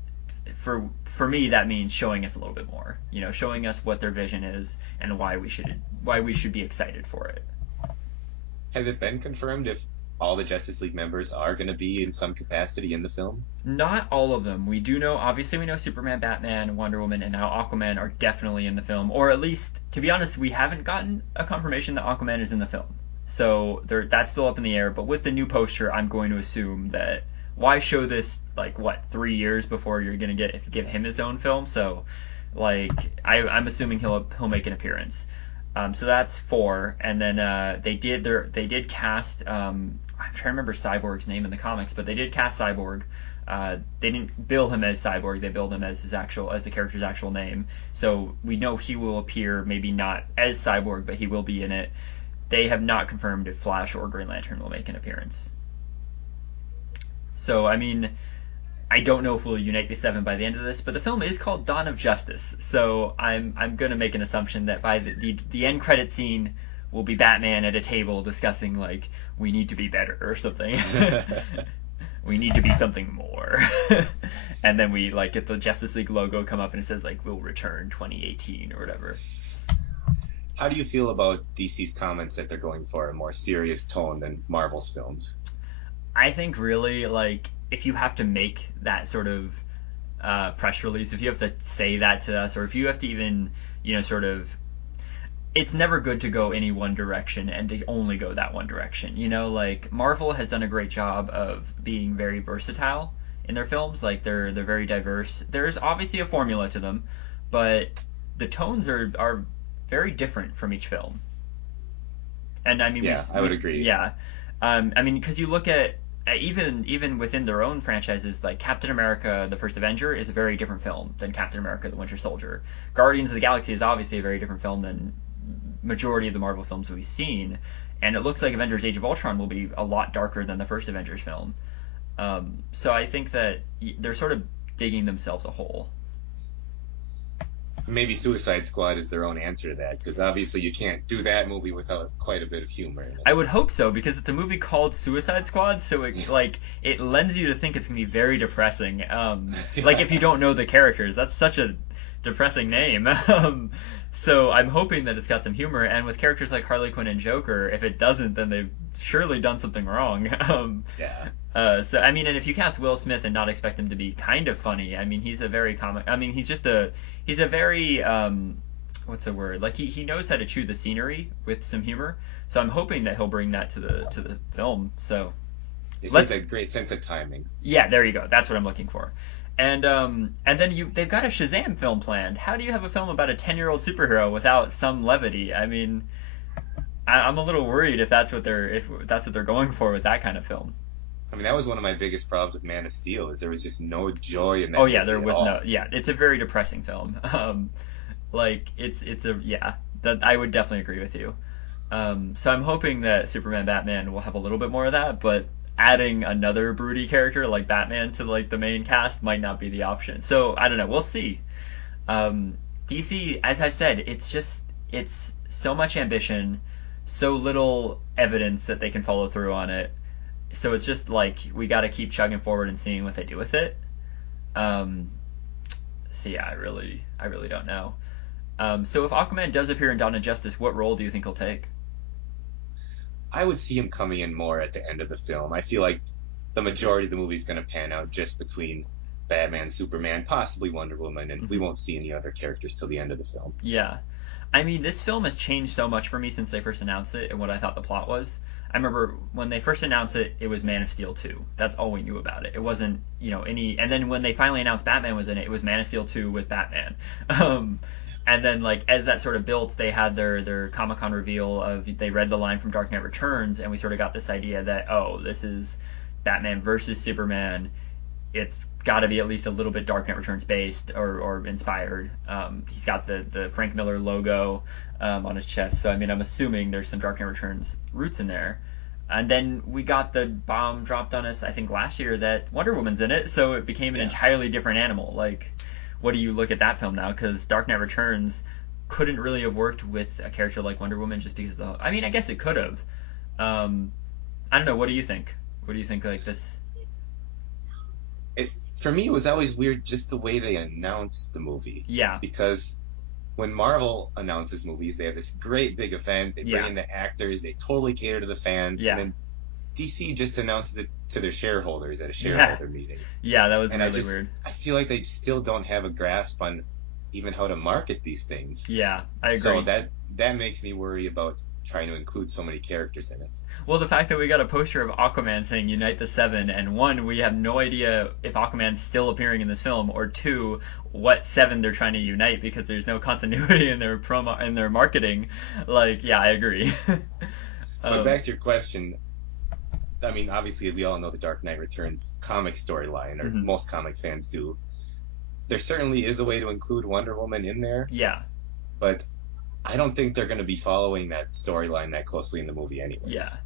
for me that means showing us a little bit more, showing us what their vision is and why we should be excited for it. Has it been confirmed if all the Justice League members are going to be in some capacity in the film? Not all of them. We know Superman, Batman, Wonder Woman, and now Aquaman are definitely in the film. Or at least, to be honest, we haven't gotten a confirmation that Aquaman is in the film. So that's still up in the air. But with the new poster, I'm going to assume that why show this, 3 years before you're going to give him his own film? So, I'm assuming he'll make an appearance. So that's 4. And then they did cast... I'm trying to remember Cyborg's name in the comics, but they did cast Cyborg. They didn't bill him as Cyborg; they billed him as the character's actual name. So we know he will appear, maybe not as Cyborg, but he will be in it. They have not confirmed if Flash or Green Lantern will make an appearance. So I mean, I don't know if we'll unite the Seven by the end of this, but the film is called Dawn of Justice. So I'm gonna make an assumption that by the end credit scene will be Batman at a table discussing, we need to be better or something. We need to be something more. And then we, get the Justice League logo come up and it says, we'll return 2018 or whatever. How do you feel about DC's comments that they're going for a more serious tone than Marvel's films? I think really, if you have to make that sort of press release, if you have to say that to us, or if you have to even, sort of... It's never good to go any one direction and to only go that one direction. Marvel has done a great job of being very versatile in their films. They're very diverse. There's obviously a formula to them, but the tones are very different from each film. And I mean, I would agree. Yeah, I mean, because you look at even within their own franchises, like Captain America: The First Avenger is a very different film than Captain America: The Winter Soldier. Guardians of the Galaxy is obviously a very different film than majority of the Marvel films we've seen, and it looks like Avengers: Age of Ultron will be a lot darker than the first Avengers film. So I think that they're sort of digging themselves a hole. Maybe Suicide Squad is their own answer to that, because obviously you can't do that movie without quite a bit of humor in it. I would hope so, because it's a movie called Suicide Squad, so it lends you to think it's gonna be very depressing. If you don't know the characters, that's such a depressing name. So I'm hoping that it's got some humor, and with characters like Harley Quinn and Joker, if it doesn't, then they've surely done something wrong. So I mean, and if you cast Will Smith and not expect him to be kind of funny, I mean, he's a very he's a very what's the word? He knows how to chew the scenery with some humor. So I'm hoping that he'll bring that to the film. So he has a great sense of timing. Yeah, there you go. That's what I'm looking for. And then they've got a Shazam film planned. How do you have a film about a 10-year-old superhero without some levity? I mean, I'm a little worried if that's what they're going for with that kind of film. I mean, that was one of my biggest problems with Man of Steel, is there was just no joy in that Oh yeah, movie there at was all. no. Yeah, it's a very depressing film. Like it's a yeah. That I would definitely agree with you. So I'm hoping that Superman Batman will have a little bit more of that, but adding another broody character like Batman to like the main cast might not be the option. So I don't know. We'll see. Um, DC, as I've said, it's so much ambition, so little evidence that they can follow through on it. So it's just like we got to keep chugging forward and seeing what they do with it. Um, so yeah, I really don't know. So if Aquaman does appear in Dawn of Justice, what role do you think he'll take? I would see him coming in more at the end of the film. I feel like the majority of the movie is going to pan out just between Batman, Superman, possibly Wonder Woman, and we Hmm. won't see any other characters till the end of the film. Yeah. I mean, this film has changed so much for me since they first announced it and what I thought the plot was. I remember when they first announced it, it was Man of Steel 2. That's all we knew about it. It wasn't, any. And then when they finally announced Batman was in it, it was Man of Steel 2 with Batman. Um, and then, like, as that sort of built, they had their Comic Con reveal of they read the line from Dark Knight Returns, and we sort of got this idea that, oh, this is Batman versus Superman. It's got to be at least a little bit Dark Knight Returns based or inspired. He's got the Frank Miller logo on his chest, so I mean, I'm assuming there's some Dark Knight Returns roots in there. And then we got the bomb dropped on us, I think last year, that Wonder Woman's in it, so it became an Yeah. entirely different animal. Like, what do you look at that film now? Because Dark Knight Returns couldn't really have worked with a character like Wonder Woman just because I mean, I guess it could have. Um, I don't know. What do you think? What do you think? Like this? It, for me, it was always weird just the way they announced the movie. Yeah, Because when Marvel announces movies, they have this great big event, they bring yeah, in the actors, they totally cater to the fans, and yeah, then DC just announces it to their shareholders at a yeah. shareholder meeting. Yeah, that was And really weird. I feel like they still don't have a grasp on even how to market these things. Yeah, I So agree. that makes me worry about trying to include so many characters in it. Well, the fact that we got a poster of Aquaman saying "Unite the Seven," and one, we have no idea if Aquaman's still appearing in this film, or two, what seven they're trying to unite because there's no continuity in their promo in their marketing. Like, yeah, I agree. But um, back to your question, I mean, obviously we all know the Dark Knight Returns comic storyline, or mhm. most comic fans do. There certainly is a way to include Wonder Woman in there, Yeah, but I don't think they're going to be following that storyline that closely in the movie yeah. anyways.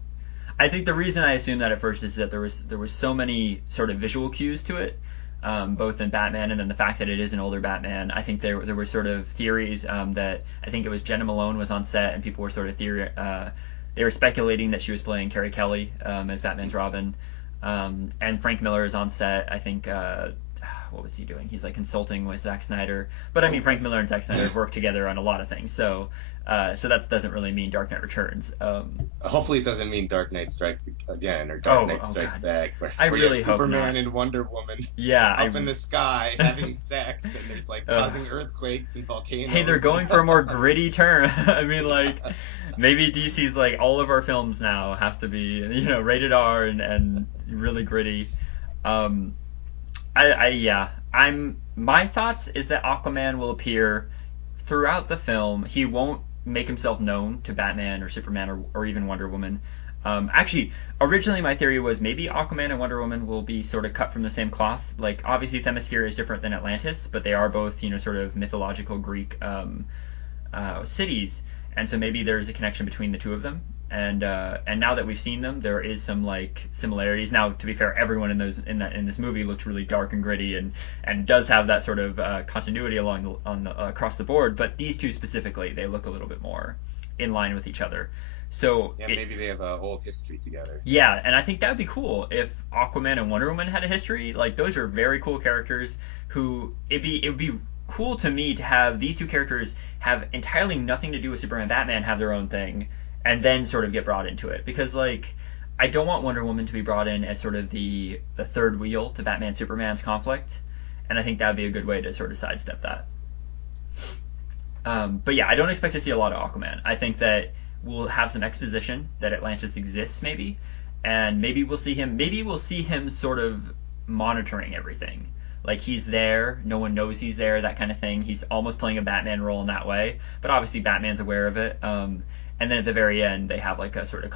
I think the reason I assumed that at first is that there was so many sort of visual cues to it, both in Batman and then the fact that it is an older Batman. I think there were sort of theories that I think it was Jenna Malone was on set and people were sort of they were speculating that she was playing Carrie Kelly as Batman's Robin, and Frank Miller is on set. I think. What was he doing? He's like consulting with Zack Snyder. But I mean, Frank Miller and Zack Snyder have worked together on a lot of things, so that doesn't really mean Dark Knight Returns. Hopefully, it doesn't mean Dark Knight Strikes Again or Dark Oh, Knight oh Strikes God. Back, I where you have really hope Superman not. and Wonder Woman Yeah, up in the sky having sex, and there's like uh, causing earthquakes and hey, they're volcanoes and going for a more gritty turn. I mean, like, maybe DC's like all of our films now have to be, rated R and really gritty. Um, yeah, my thoughts is that Aquaman will appear throughout the film. He won't make himself known to Batman or Superman or even Wonder Woman. Actually, originally my theory was maybe Aquaman and Wonder Woman will be sort of cut from the same cloth. Like, obviously Themyscira is different than Atlantis, but they are both, sort of mythological Greek cities, and so maybe there's a connection between the two of them. And now that we've seen them, there is some like similarities. Now, to be fair, everyone in this movie looked really dark and gritty, and does have that sort of continuity across the board. But these two specifically, they look a little bit more in line with each other. So yeah, maybe they have a whole history together. yeah, and I think that would be cool if Aquaman and Wonder Woman had a history. Like, those are very cool characters who it would be cool to me to have these two characters have entirely nothing to do with Superman and Batman, have their own thing, and then sort of get brought into it. Because, like, I don't want Wonder Woman to be brought in as sort of the third wheel to Batman Superman's conflict, and I think that would be a good way to sort of sidestep that. But yeah, I don't expect to see a lot of Aquaman. I think that we'll have some exposition that Atlantis exists, maybe, and maybe we'll see him. Maybe we'll see him sort of monitoring everything. Like, he's there, no one knows he's there, that kind of thing. He's almost playing a Batman role in that way, but obviously Batman's aware of it. And then at the very end, they have like a sort of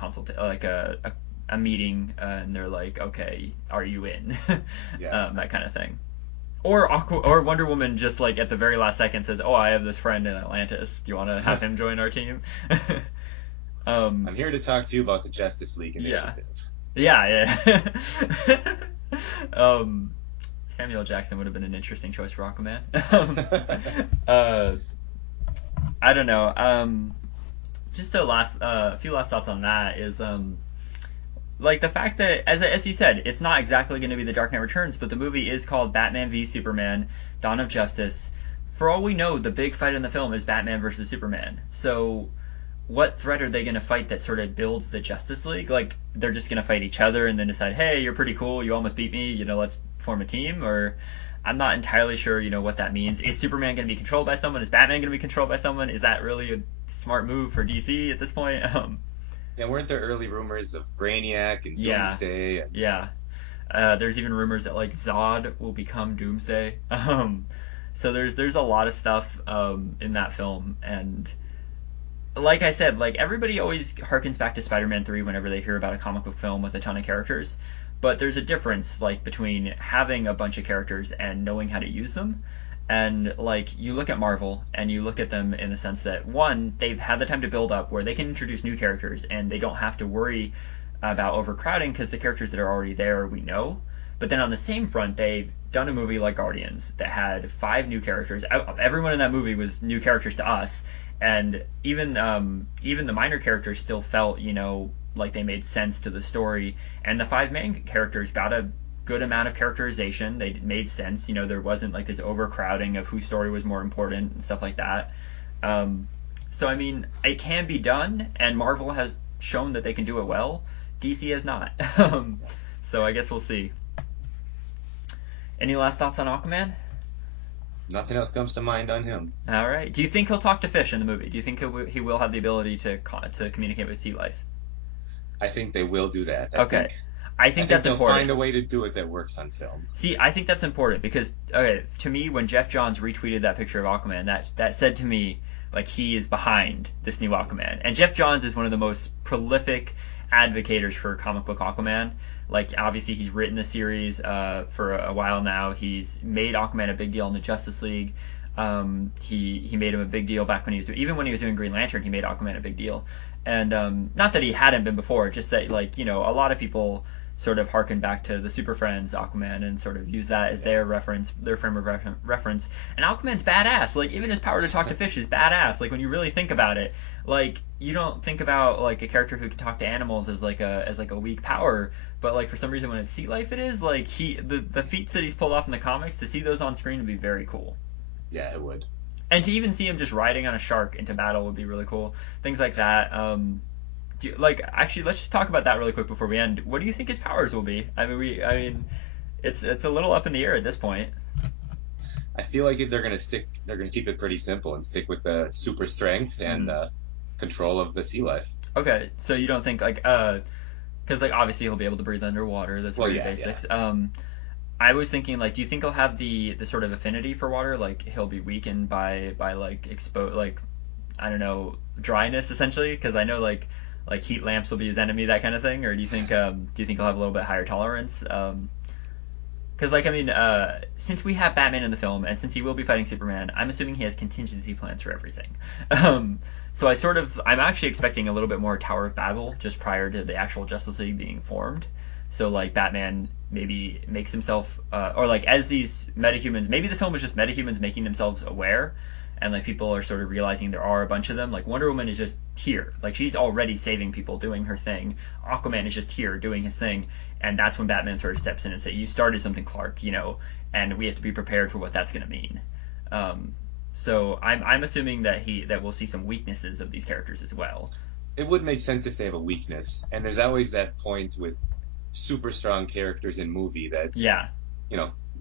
a meeting and they're like, okay, are you in? Yeah. That kind of thing. Or Wonder Woman just like at the very last second says, "Oh, I have this friend in Atlantis. Do you want to have him join our team?" I'm here to talk to you about the Justice League Yeah. initiative. Yeah. Samuel Jackson would have been an interesting choice for Aquaman. I don't know. Just a few last thoughts on that is like the fact that, as you said, it's not exactly going to be The Dark Knight Returns, but the movie is called Batman v Superman: Dawn of Justice. For all we know, the big fight in the film is Batman versus Superman. So, what threat are they going to fight that sort of builds the Justice League? Like, they're just going to fight each other and then decide, hey, you're pretty cool, you almost beat me, let's form a team? Or I'm not entirely sure, what that means. Is Superman going to be controlled by someone? Is Batman going to be controlled by someone? Is that really a smart move for DC at this point? Yeah, weren't there early rumors of Brainiac and Yeah. Doomsday? Yeah. There's even rumors that like Zod will become Doomsday. So there's a lot of stuff in that film, and like I said, like everybody always harkens back to Spider-Man 3 whenever they hear about a comic book film with a ton of characters, but there's a difference like between having a bunch of characters and knowing how to use them. And like you look at Marvel and you look at them in the sense that one, they've had the time to build up where they can introduce new characters and they don't have to worry about overcrowding because the characters that are already there we know. But then on the same front, they've done a movie like Guardians that had 5 new characters. Everyone in that movie was new characters to us, and even the minor characters still felt like they made sense to the story. And the 5 main characters got a good amount of characterization. They made sense. There wasn't like this overcrowding of whose story was more important and stuff like that. So I mean, it can be done, and Marvel has shown that they can do it well. DC has not. So I guess we'll see. Any last thoughts on Aquaman? Nothing else comes to mind on him. All right. Do you think he'll talk to fish in the movie? Do you think he will have the ability to communicate with sea life? I think they will do that. I think that's they'll important. find a way to do it that works on film. See, I think that's important because, okay, to me, when Jeff Johns retweeted that picture of Aquaman, that said to me, like, he is behind this new Aquaman. And Jeff Johns is one of the most prolific advocators for comic book Aquaman. Like, obviously, he's written the series for a while now. He's made Aquaman a big deal in the Justice League. He made him a big deal back when he was even when he was doing Green Lantern, he made Aquaman a big deal. And not that he hadn't been before, just that, like, a lot of people sort of harken back to the Super Friends Aquaman and sort of use that as their reference, their frame of reference. And Aquaman's badass. Like, even his power to talk to fish is badass. Like, when you really think about it, like, you don't think about like a character who can talk to animals as like a weak power, but like for some reason when it's sea life, it is like the feats that he's pulled off in the comics, to see those on screen would be very cool. Yeah, it would. And to even see him just riding on a shark into battle would be really cool. Things like that. Actually, let's just talk about that really quick before we end. What do you think his powers will be? I mean, it's a little up in the air at this point. I feel like they're gonna keep it pretty simple and stick with the super strength and control of the sea life. Okay, so you don't think because like obviously he'll be able to breathe underwater. That's very basics. Yeah. I was thinking, like, do you think he'll have the sort of affinity for water? Like, he'll be weakened by like I don't know, dryness essentially? Because I know like heat lamps will be his enemy, that kind of thing. Or do you think he'll have a little bit higher tolerance? Because like I mean, since we have Batman in the film and since he will be fighting Superman, I'm assuming he has contingency plans for everything. So I'm actually expecting a little bit more Tower of Babel just prior to the actual Justice League being formed. So like Batman maybe makes himself, or like as these metahumans, maybe the film is just metahumans making themselves aware, and like people are sort of realizing there are a bunch of them. Like Wonder Woman is just here, like she's already saving people, doing her thing. Aquaman is just here doing his thing, and that's when Batman sort of steps in and says, "You started something, Clark, and we have to be prepared for what that's going to mean." So I'm assuming that we'll see some weaknesses of these characters as well. It would make sense if they have a weakness, and there's always that point with super strong characters in movie that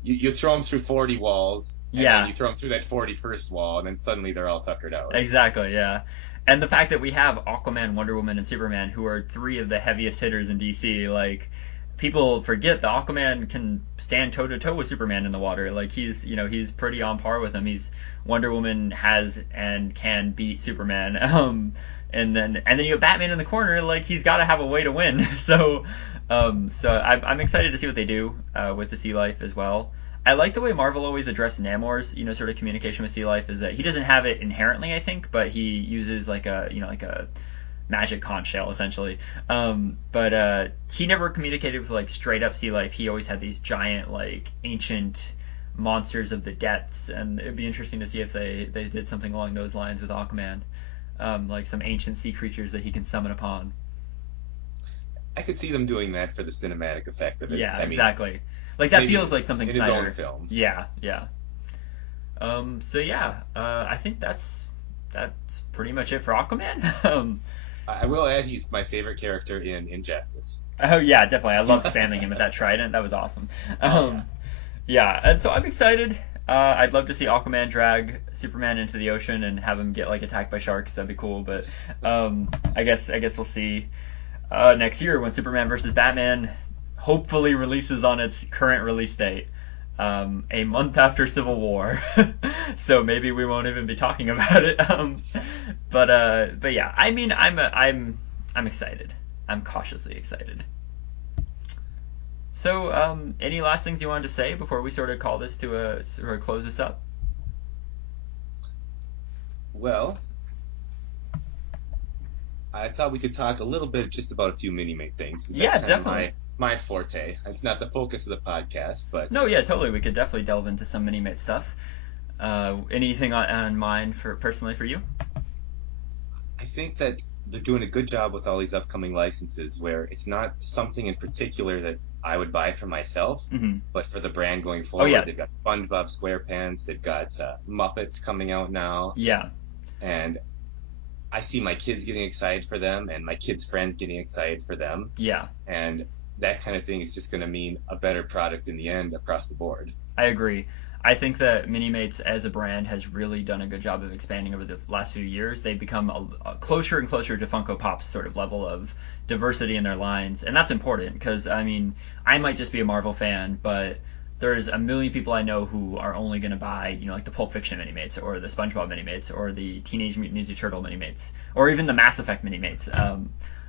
you throw them through 40 walls and then you throw them through that 41st wall and then suddenly they're all tuckered out. Exactly, yeah. And the fact that we have Aquaman, Wonder Woman, and Superman, who are 3 of the heaviest hitters in DC, like, people forget that Aquaman can stand toe to toe with Superman in the water. Like, he's pretty on par with him. Wonder Woman has and can beat Superman. and then you have Batman in the corner, like he's got to have a way to win. So I'm excited to see what they do with the Sea Life as well. I like the way Marvel always addressed Namor's, sort of communication with Sea Life, is that he doesn't have it inherently, I think, but he uses like a magic conch shell essentially. But he never communicated with like straight up Sea Life. He always had these giant like ancient monsters of the depths, and it'd be interesting to see if they did something along those lines with Aquaman, like some ancient sea creatures that he can summon upon. I could see them doing that for the cinematic effect of it. Yeah, I mean, exactly. Like that maybe feels like something in his Snyder. own film. Yeah, yeah. So yeah, I think that's pretty much it for Aquaman. I will add he's my favorite character in Injustice. Oh yeah, definitely. I love spamming him with that trident. That was awesome. Yeah, and so I'm excited. I'd love to see Aquaman drag Superman into the ocean and have him get like attacked by sharks. That'd be cool. But I guess we'll see next year when Superman versus Batman hopefully releases on its current release date, a month after Civil War. So maybe we won't even be talking about it. But yeah, I mean, I'm excited. I'm cautiously excited. So, any last things you wanted to say before we sort of call this to sort of close this up? Well, I thought we could talk a little bit just about a few mini-mate things. That's Yeah, kind of definitely. my forte. It's not the focus of the podcast, but No, yeah, totally. We could definitely delve into some mini-mate stuff. Anything on mind personally for you? I think that they're doing a good job with all these upcoming licenses where it's not something in particular that I would buy for myself, Mm-hmm. but for the brand going forward. Yeah. They've got SpongeBob SquarePants, they've got Muppets coming out now, Yeah. and I see my kids getting excited for them and my kids' friends getting excited for them, Yeah. and that kind of thing is just going to mean a better product in the end across the board. I agree. I think that Minimates as a brand has really done a good job of expanding over the last few years. They've become a closer and closer to Funko Pop's sort of level of diversity in their lines, and that's important because I mean, I might just be a Marvel fan, but there's a million people I know who are only going to buy, like the Pulp Fiction Minimates or the SpongeBob Minimates or the Teenage Mutant Ninja Turtle Minimates or even the Mass Effect Minimates.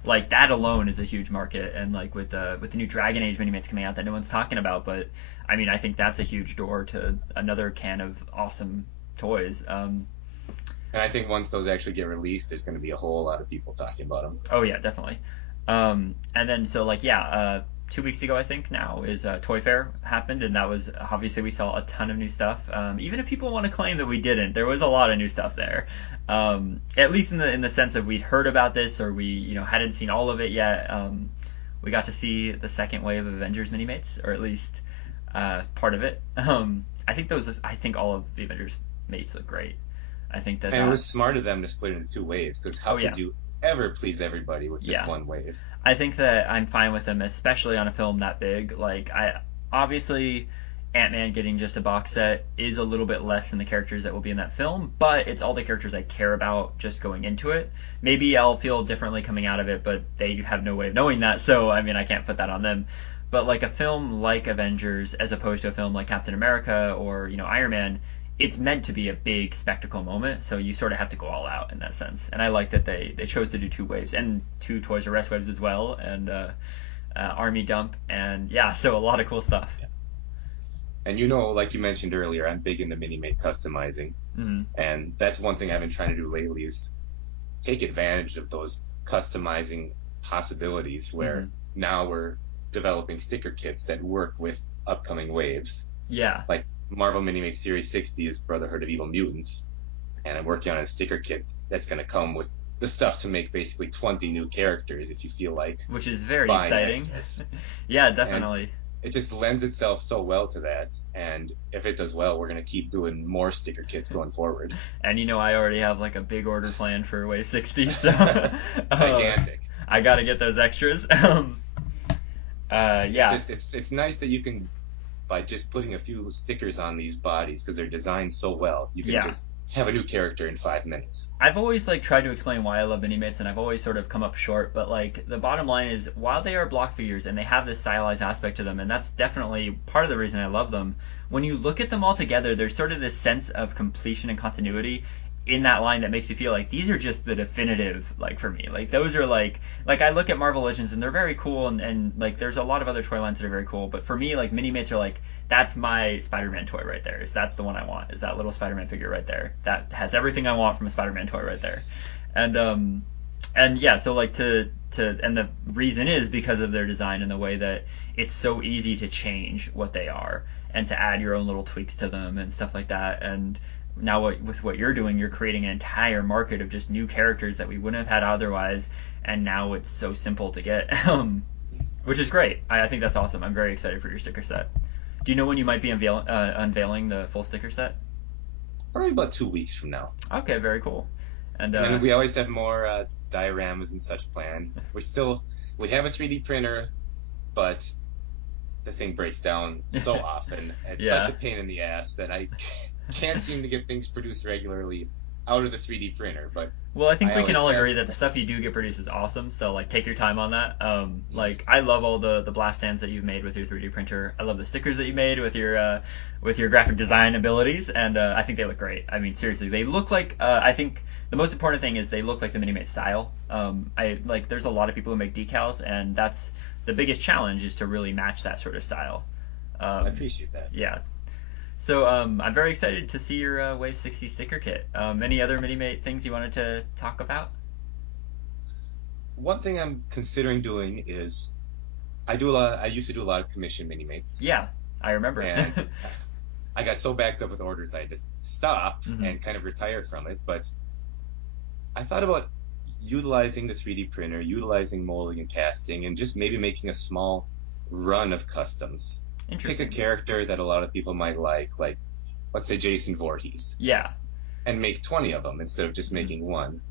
Like that alone is a huge market, and like with the new Dragon Age Minimates coming out that no one's talking about, but I mean I think that's a huge door to another can of awesome toys. And I think once those actually get released, there's going to be a whole lot of people talking about them. Oh yeah, definitely. And then so like yeah, 2 weeks ago I think now is Toy Fair happened, and that was obviously we saw a ton of new stuff. Even if people want to claim that we didn't, there was a lot of new stuff there. At least in the sense of we'd heard about this or we hadn't seen all of it yet. We got to see the second wave of Avengers Minimates, or at least part of it. I think all of the Avengers mates look great. I think that And it was smart of them to split into two waves, because how yeah. could you ever please everybody with just one wave? I think that I'm fine with them, especially on a film that big. Like obviously Ant-Man getting just a box set is a little bit less than the characters that will be in that film, but it's all the characters I care about just going into it. Maybe I'll feel differently coming out of it, but they have no way of knowing that, so I mean I can't put that on them. But like a film like Avengers as opposed to a film like Captain America or Iron Man, it's meant to be a big spectacle moment, so you sort of have to go all out in that sense. And I like that they chose to do two waves and two Toys R Us waves as well, and Army Dump, and yeah, so a lot of cool stuff. Yeah. And like you mentioned earlier, I'm big into Minimate customizing, and that's one thing I've been trying to do lately is take advantage of those customizing possibilities where now we're developing sticker kits that work with upcoming waves. Yeah. Like Marvel Minimate Series 60 is Brotherhood of Evil Mutants, and I'm working on a sticker kit that's going to come with the stuff to make basically 20 new characters if you feel like. Which is very buying exciting. Extras. Yeah, definitely. And it just lends itself so well to that, and if it does well, we're going to keep doing more sticker kits going forward. And I already have like a big order planned for Wave 60, so gigantic. I got to get those extras. Yeah. It's nice that you can, by just putting a few stickers on these bodies, because they're designed so well, you can just have a new character in 5 minutes. I've always tried to explain why I love Minimates, and I've always sort of come up short, but the bottom line is while they are block figures and they have this stylized aspect to them, and that's definitely part of the reason I love them, when you look at them all together, there's sort of this sense of completion and continuity. in that line that makes you feel like these are just the definitive, like, for me. Like, those are like I look at Marvel Legends and they're very cool, and like there's a lot of other toy lines that are very cool, but for me, like, Minimates are like, that's my Spider-Man toy right there. That's the one I want. Is that little Spider-Man figure right there. That has everything I want from a Spider-Man toy right there. And yeah, so like and the reason is because of their design and the way that it's so easy to change what they are and to add your own little tweaks to them and stuff like that. And now with what you're doing, you're creating an entire market of just new characters that we wouldn't have had otherwise, and now it's so simple to get, which is great. I think that's awesome. I'm very excited for your sticker set. Do you know when you might be unveiling the full sticker set? Probably about 2 weeks from now. Okay, very cool. And we always have more dioramas and such planned. We have a 3D printer, but the thing breaks down so often. It's such a pain in the ass that I can't seem to get things produced regularly out of the 3D printer. But well, I think we can all agree that the stuff you do get produced is awesome. So like, take your time on that. Like, I love all the blast stands that you've made with your 3D printer. I love the stickers that you made with your graphic design abilities, and I think they look great. I mean, seriously, they look like I think the most important thing is they look like the Minimate style. There's a lot of people who make decals, and that's the biggest challenge, is to really match that sort of style. I appreciate that. Yeah. So I'm very excited to see your Wave 60 sticker kit. Any other Minimate things you wanted to talk about? One thing I'm considering doing is I used to do a lot of commission Minimates. Yeah, I remember. And I got so backed up with orders I had to stop and kind of retire from it. But I thought about utilizing the 3D printer, utilizing molding and casting, and just maybe making a small run of customs. Pick a character that a lot of people might like let's say Jason Voorhees. Yeah. And make 20 of them instead of just making one.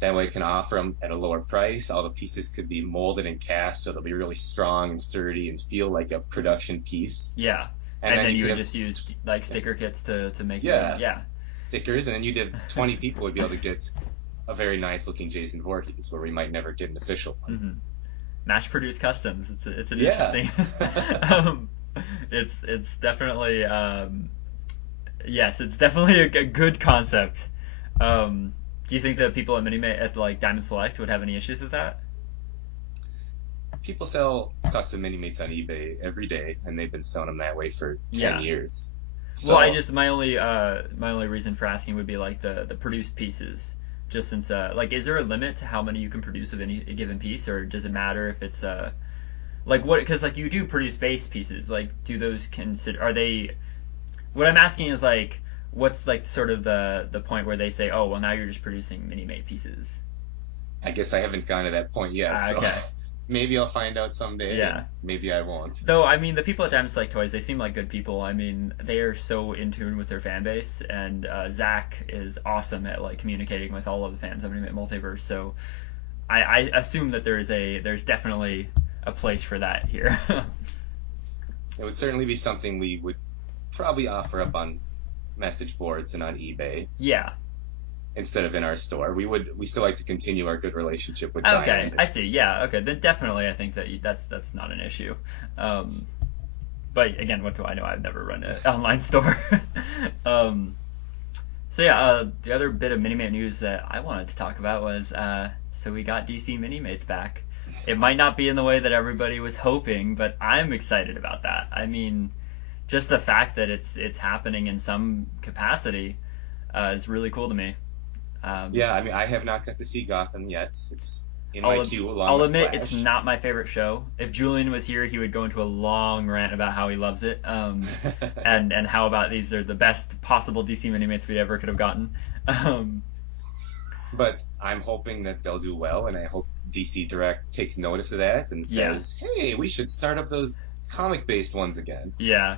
That way I can offer them at a lower price. All the pieces could be molded and cast, so they'll be really strong and sturdy and feel like a production piece. Yeah. And then you would just use like sticker kits to make them. Yeah. Stickers, and then you did 20 people would be able to get a very nice looking Jason Voorhees, where we might never get an official one. Mm-hmm. Mass-produced customs. It's an interesting. It's definitely yes, it's definitely a good concept. Do you think that people at like Diamond Select would have any issues with that? People sell custom Minimates on eBay every day, and they've been selling them that way for 10 years. So, well, my only reason for asking would be like the produced pieces. Just since like, is there a limit to how many you can produce of any given piece, or does it matter if it's like what? Because like, you do produce base pieces. Like, do those are they? What I'm asking is like, what's like sort of the point where they say, oh, well, now you're just producing Minimate pieces? I guess I haven't gone to that point yet. So okay. Maybe I'll find out someday. Yeah. Maybe I won't. Though, I mean, the people at Diamond Select Toys, they seem like good people. I mean, they are so in tune with their fan base, and Zach is awesome at like communicating with all of the fans of Minimate Multiverse. So I assume that there's definitely a place for that here. It would certainly be something we would probably offer up on message boards and on eBay. Yeah. Instead of in our store. We still like to continue our good relationship with Diamond. Diamond. I see. Yeah, okay. Then definitely I think that's not an issue. But again, what do I know? I've never run an online store. So yeah, the other bit of Minimate news that I wanted to talk about was so we got DC Minimates back. It might not be in the way that everybody was hoping, but I'm excited about that. I mean, just the fact that it's happening in some capacity is really cool to me. Yeah, I mean, I have not got to see Gotham yet. It's in my queue along I'll with admit Flash. It's not my favorite show. If Julian was here, he would go into a long rant about how he loves it, and how about these are the best possible DC Minimates we ever could have gotten. But I'm hoping that they'll do well, and I hope DC Direct takes notice of that and says, hey, we should start up those comic-based ones again. Yeah.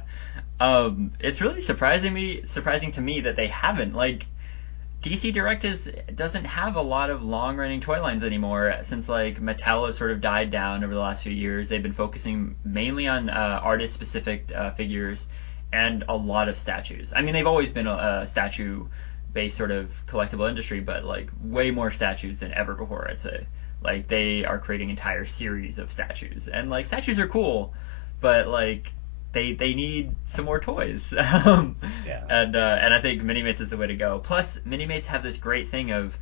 It's really surprising to me that they haven't. Like, DC Direct doesn't have a lot of long-running toy lines anymore, since like Mattel has sort of died down over the last few years. They've been focusing mainly on artist-specific figures and a lot of statues. I mean, they've always been a statue-based sort of collectible industry, but like way more statues than ever before, I'd say. Like, they are creating entire series of statues, and like, statues are cool, but like, they need some more toys. Yeah. And I think Minimates is the way to go. Plus, Minimates have this great thing of,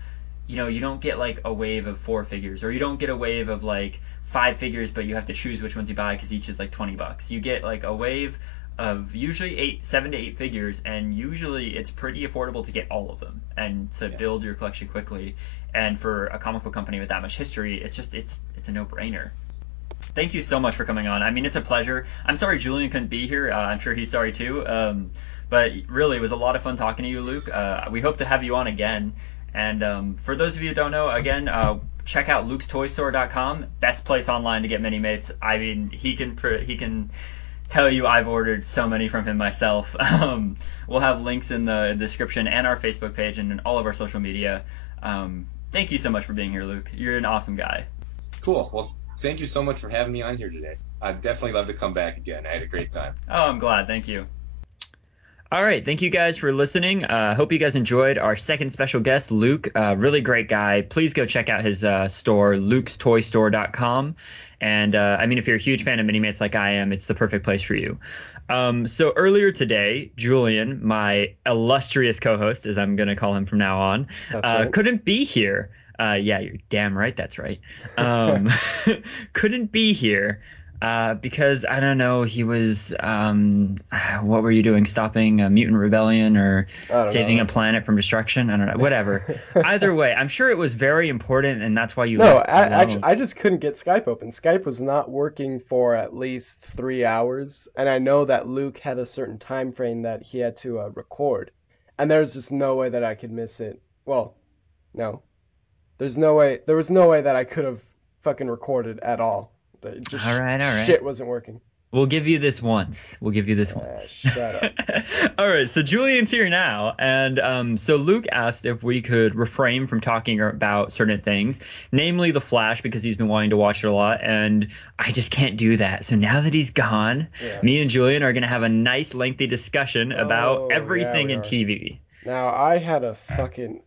you don't get like a wave of 4 figures, or you don't get a wave of like 5 figures, but you have to choose which ones you buy because each is like $20. You get like a wave of usually 7 to 8 figures, and usually it's pretty affordable to get all of them and to build your collection quickly. And for a comic book company with that much history, it's a no-brainer. Thank you so much for coming on. I mean, it's a pleasure. I'm sorry Julian couldn't be here. I'm sure he's sorry too. But really, it was a lot of fun talking to you, Luke. We hope to have you on again. And for those of you who don't know, again, check out LukesToyStore.com. Best place online to get Minimates. I mean, he can tell you I've ordered so many from him myself. We'll have links in the description and our Facebook page and in all of our social media. Thank you so much for being here, Luke. You're an awesome guy. Cool. Well, thank you so much for having me on here today. I'd definitely love to come back again. I had a great time. Oh, I'm glad. Thank you. All right. Thank you guys for listening. Hope you guys enjoyed our second special guest, Luke. Really great guy. Please go check out his store, LukesToyStore.com. And I mean, if you're a huge fan of Minimates like I am, it's the perfect place for you. So earlier today, Julian, my illustrious co-host, as I'm going to call him from now on, couldn't be here. Yeah, you're damn right. That's right. Couldn't be here. Because I don't know, he was what were you doing? Stopping a mutant rebellion or saving a planet from destruction? I don't know. Whatever. Either way, I'm sure it was very important, and that's why you. No, I just couldn't get Skype open. Skype was not working for at least 3 hours, and I know that Luke had a certain time frame that he had to record, and there's just no way that I could miss it. Well, no, there's no way. There was no way that I could have fucking recorded at all. Just all right. Shit wasn't working. We'll give you this once. Shut up. All right, so Julian's here now, and so Luke asked if we could refrain from talking about certain things, namely The Flash, because he's been wanting to watch it a lot, and I just can't do that. So now that he's gone, me and Julian are going to have a nice, lengthy discussion about everything in TV. Now, I had a fucking...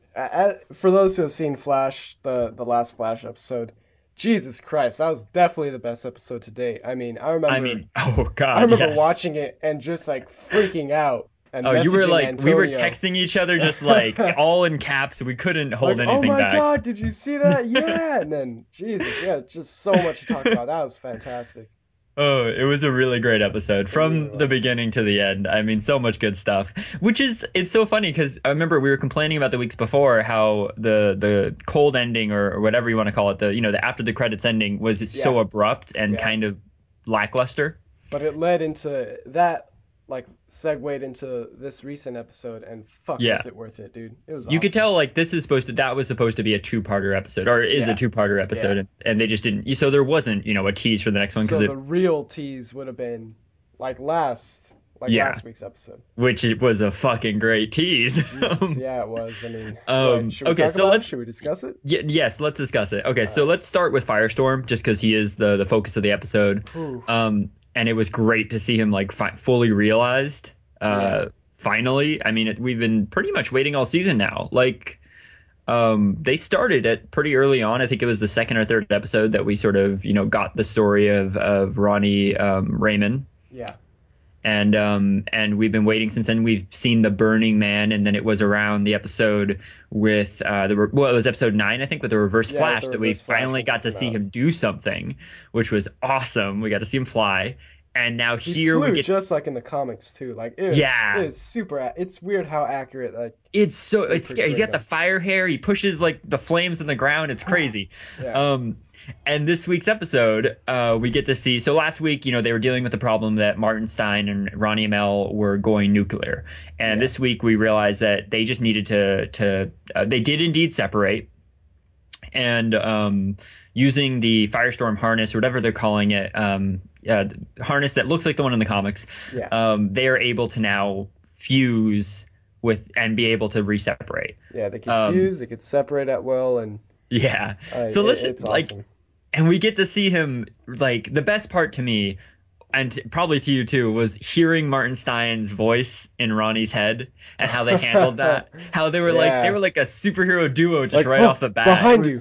for those who have seen Flash, the last Flash episode... Jesus Christ, that was definitely the best episode to date. I remember oh God, I remember watching it and just like freaking out. And you were like, Antonio. we were texting each other just like all in caps. We couldn't hold anything back. Oh my God, did you see that? Yeah. And then, Jesus, just so much to talk about. That was fantastic. Oh, it was a really great episode from the beginning to the end. I mean, so much good stuff. It's so funny because I remember we were complaining about the weeks before how the cold ending or whatever you want to call it, the after the credits ending was so abrupt and kind of lackluster. But it led into that, like, segued into this recent episode, and was it worth it, dude? It was awesome. You could tell, like, that was supposed to be a 2-parter episode, or is a 2-parter episode, and they just didn't. So there wasn't, a tease for the next one. So the real tease would have been, last week's episode. Which it was a fucking great tease. Jesus, yeah, it was. I mean, should we discuss it? Yes, let's discuss it. Okay, so let's start with Firestorm, just because he is the focus of the episode. Ooh. And it was great to see him fully realized. Finally, I mean, we've been pretty much waiting all season now. They started it pretty early on. I think it was the second or third episode that we sort of, got the story of Ronnie Raymond. Yeah. And we've been waiting since then. We've seen the Burning Man, and then it was around the episode with it was episode 9, I think, with the Reverse Flash that we finally got to see him do something, which was awesome. We got to see him fly, and now here we get just like in the comics too. It's super. It's weird how accurate. It's so it's scary. He's got the fire hair. He pushes the flames in the ground. It's crazy. And this week's episode, we get to see. So last week, they were dealing with the problem that Martin Stein and Ronnie Amell were going nuclear. And this week, we realized that they just needed to they did indeed separate. And using the Firestorm harness, or whatever they're calling it, harness that looks like the one in the comics, they are able to now fuse with and be able to re-separate. Yeah, they can fuse, they could separate at will, and so it's awesome. And we get to see him, the best part to me, and probably to you too, was hearing Martin Stein's voice in Ronnie's head and how they handled that. How they were they were like a superhero duo just right off the bat. Behind you. It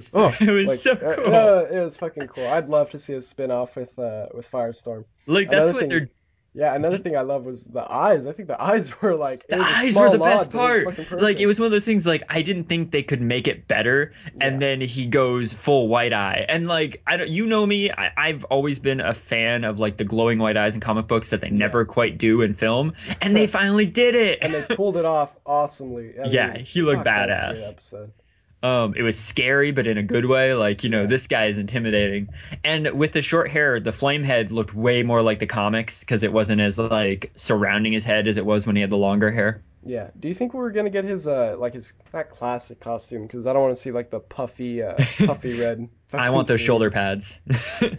was so cool. It was fucking cool. I'd love to see a spin-off with Firestorm. That's what they're Yeah, another thing I love was the eyes. I think the eyes were like it The was a eyes were small the nod, best but it was part. fucking Like it perfect. was one of those things like I didn't think they could make it better, and Yeah, then he goes full white eye. And like I don't you know me, I've always been a fan of like the glowing white eyes in comic books that they yeah. never quite do in film, and they finally did it. And they pulled it off awesomely. I Yeah, mean, he looked fuck, that was a great badass. episode. It was scary, but in a good way. Like, Yeah, this guy is intimidating. And with the short hair, the flame head looked way more like the comics because it wasn't as like surrounding his head as it was when he had the longer hair. yeah. Do you think we're gonna get his like his not classic costume? Because I don't want to see like the puffy red I fucking want those shoulder sleeves. pads.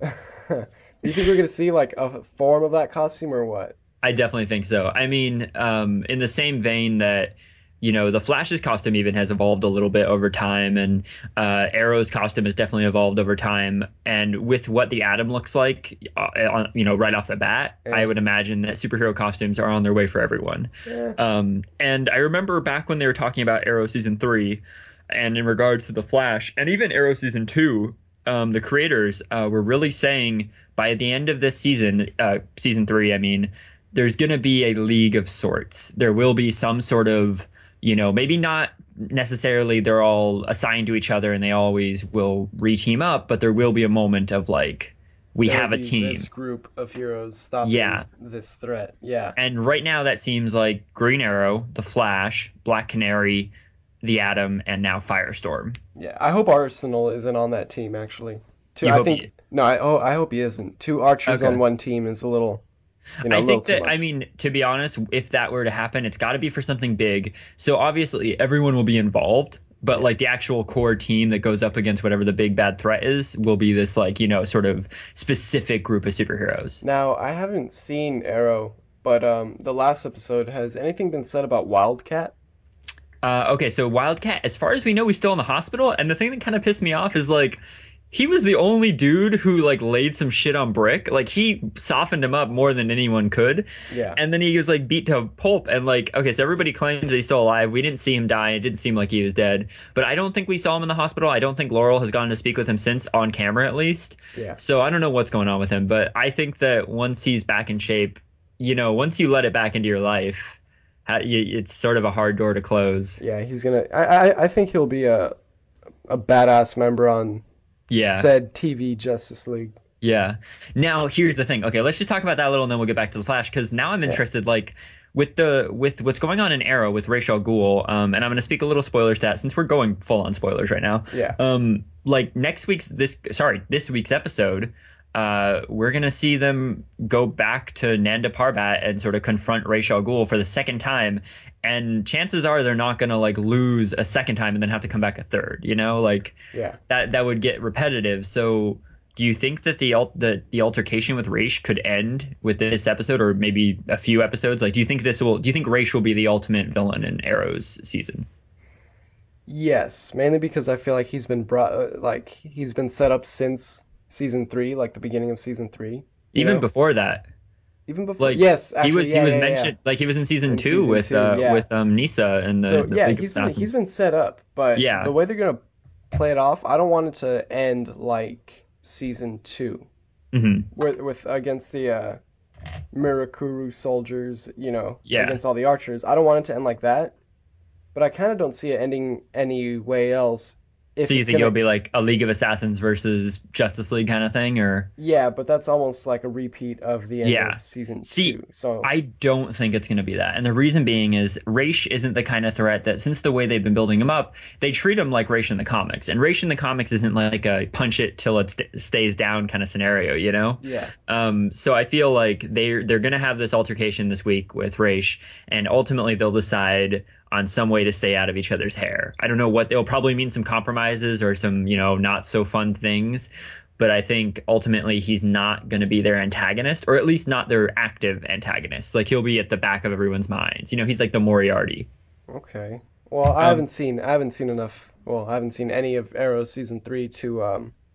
Yeah. Do you think we're gonna see like a form of that costume or what? I definitely think so. I mean, in the same vein that, the Flash's costume even has evolved a little bit over time, and Arrow's costume has definitely evolved over time. And with what the Atom looks like, right off the bat, I Yeah. would imagine that superhero costumes are on their way for everyone. Yeah. And I remember back when they were talking about Arrow season 3, and in regards to the Flash, and even Arrow season 2, the creators were really saying by the end of this season, season 3, I mean, there's going to be a league of sorts. There will be some sort of, maybe not necessarily they're all assigned to each other and they always will re-team up, but there will be a moment of like, we There'll have a be team. this group of heroes stopping Yeah. this threat. Yeah. And right now that seems like Green Arrow, the Flash, Black Canary, the Atom, and now Firestorm. Yeah. I hope Arsenal isn't on that team actually. Two You I hope think he, no, I hope he isn't. Two archers on okay. one team is a little a I little think too that, I much. mean, to be honest, if that were to happen, it's got to be for something big. So obviously everyone will be involved, but Yeah. like the actual core team that goes up against whatever the big bad threat is will be this like, sort of specific group of superheroes. Now, I haven't seen Arrow, but the last episode, has anything been said about Wildcat? Okay, so Wildcat, as far as we know, he's still in the hospital. And the thing that kind of pissed me off is like, he was the only dude who like laid some shit on Brick. Like he softened him up more than anyone could. Yeah. And then he was like beat to pulp. And like, okay, so everybody claims that he's still alive. We didn't see him die. It didn't seem like he was dead. But I don't think we saw him in the hospital. I don't think Laurel has gone to speak with him since, on camera at least. Yeah. So I don't know what's going on with him. But I think that once he's back in shape, once you let it back into your life, it's sort of a hard door to close. Yeah, he's gonna. I think he'll be a badass member on Yeah. said TV Justice League. Yeah. Now here's the thing. Okay, let's just talk about that a little, and then we'll get back to the Flash. Because now I'm Yeah. interested, like with what's going on in Arrow with Ra's al Ghul. And I'm going to speak a little spoiler stat since we're going full on spoilers right now. Yeah. Like this week's episode, we're gonna see them go back to Nanda Parbat and sort of confront Ra's al Ghul for the second time. And chances are they're not gonna like lose a second time and then have to come back a third. Like Yeah. that would get repetitive. So do you think that the altercation with Ra's could end with this episode, or maybe a few episodes? Like, do you think Ra's will be the ultimate villain in Arrow's season? Yes, mainly because I feel like he's been he's been set up since season 3, like the beginning of season 3. You Even know? before that, Even before. like Yes, he actually, was yeah, he was yeah, mentioned, like he was in season In 2 season with 2, yeah. Nisa and So the yeah, League of he's Assassins. been set up, but Yeah. the way they're gonna play it off, I don't want it to end like season 2, hmm with against the Mirakuru soldiers, Yeah. against all the archers. I don't want it to end like that, but I kind of don't see it ending any way else. If So you it's think gonna, it'll be like a League of Assassins versus Justice League kind of thing, or? yeah, but that's almost like a repeat of the end Yeah. of season See, 2. So I don't think it's going to be that. And the reason being is Ra's isn't the kind of threat that, since the way they've been building him up, they treat him like Ra's in the comics. And Ra's in the comics isn't like a punch it till it stays down kind of scenario, yeah, So I feel like they're going to have this altercation this week with Ra's, and ultimately they'll decide on some way to stay out of each other's hair. I don't know what they'll probably mean, some compromises or some, not so fun things. But I think ultimately he's not going to be their antagonist, or at least not their active antagonist. Like he'll be at the back of everyone's minds. He's like the Moriarty. okay. Well, I Um, haven't seen enough. Well, I haven't seen any of Arrow season 3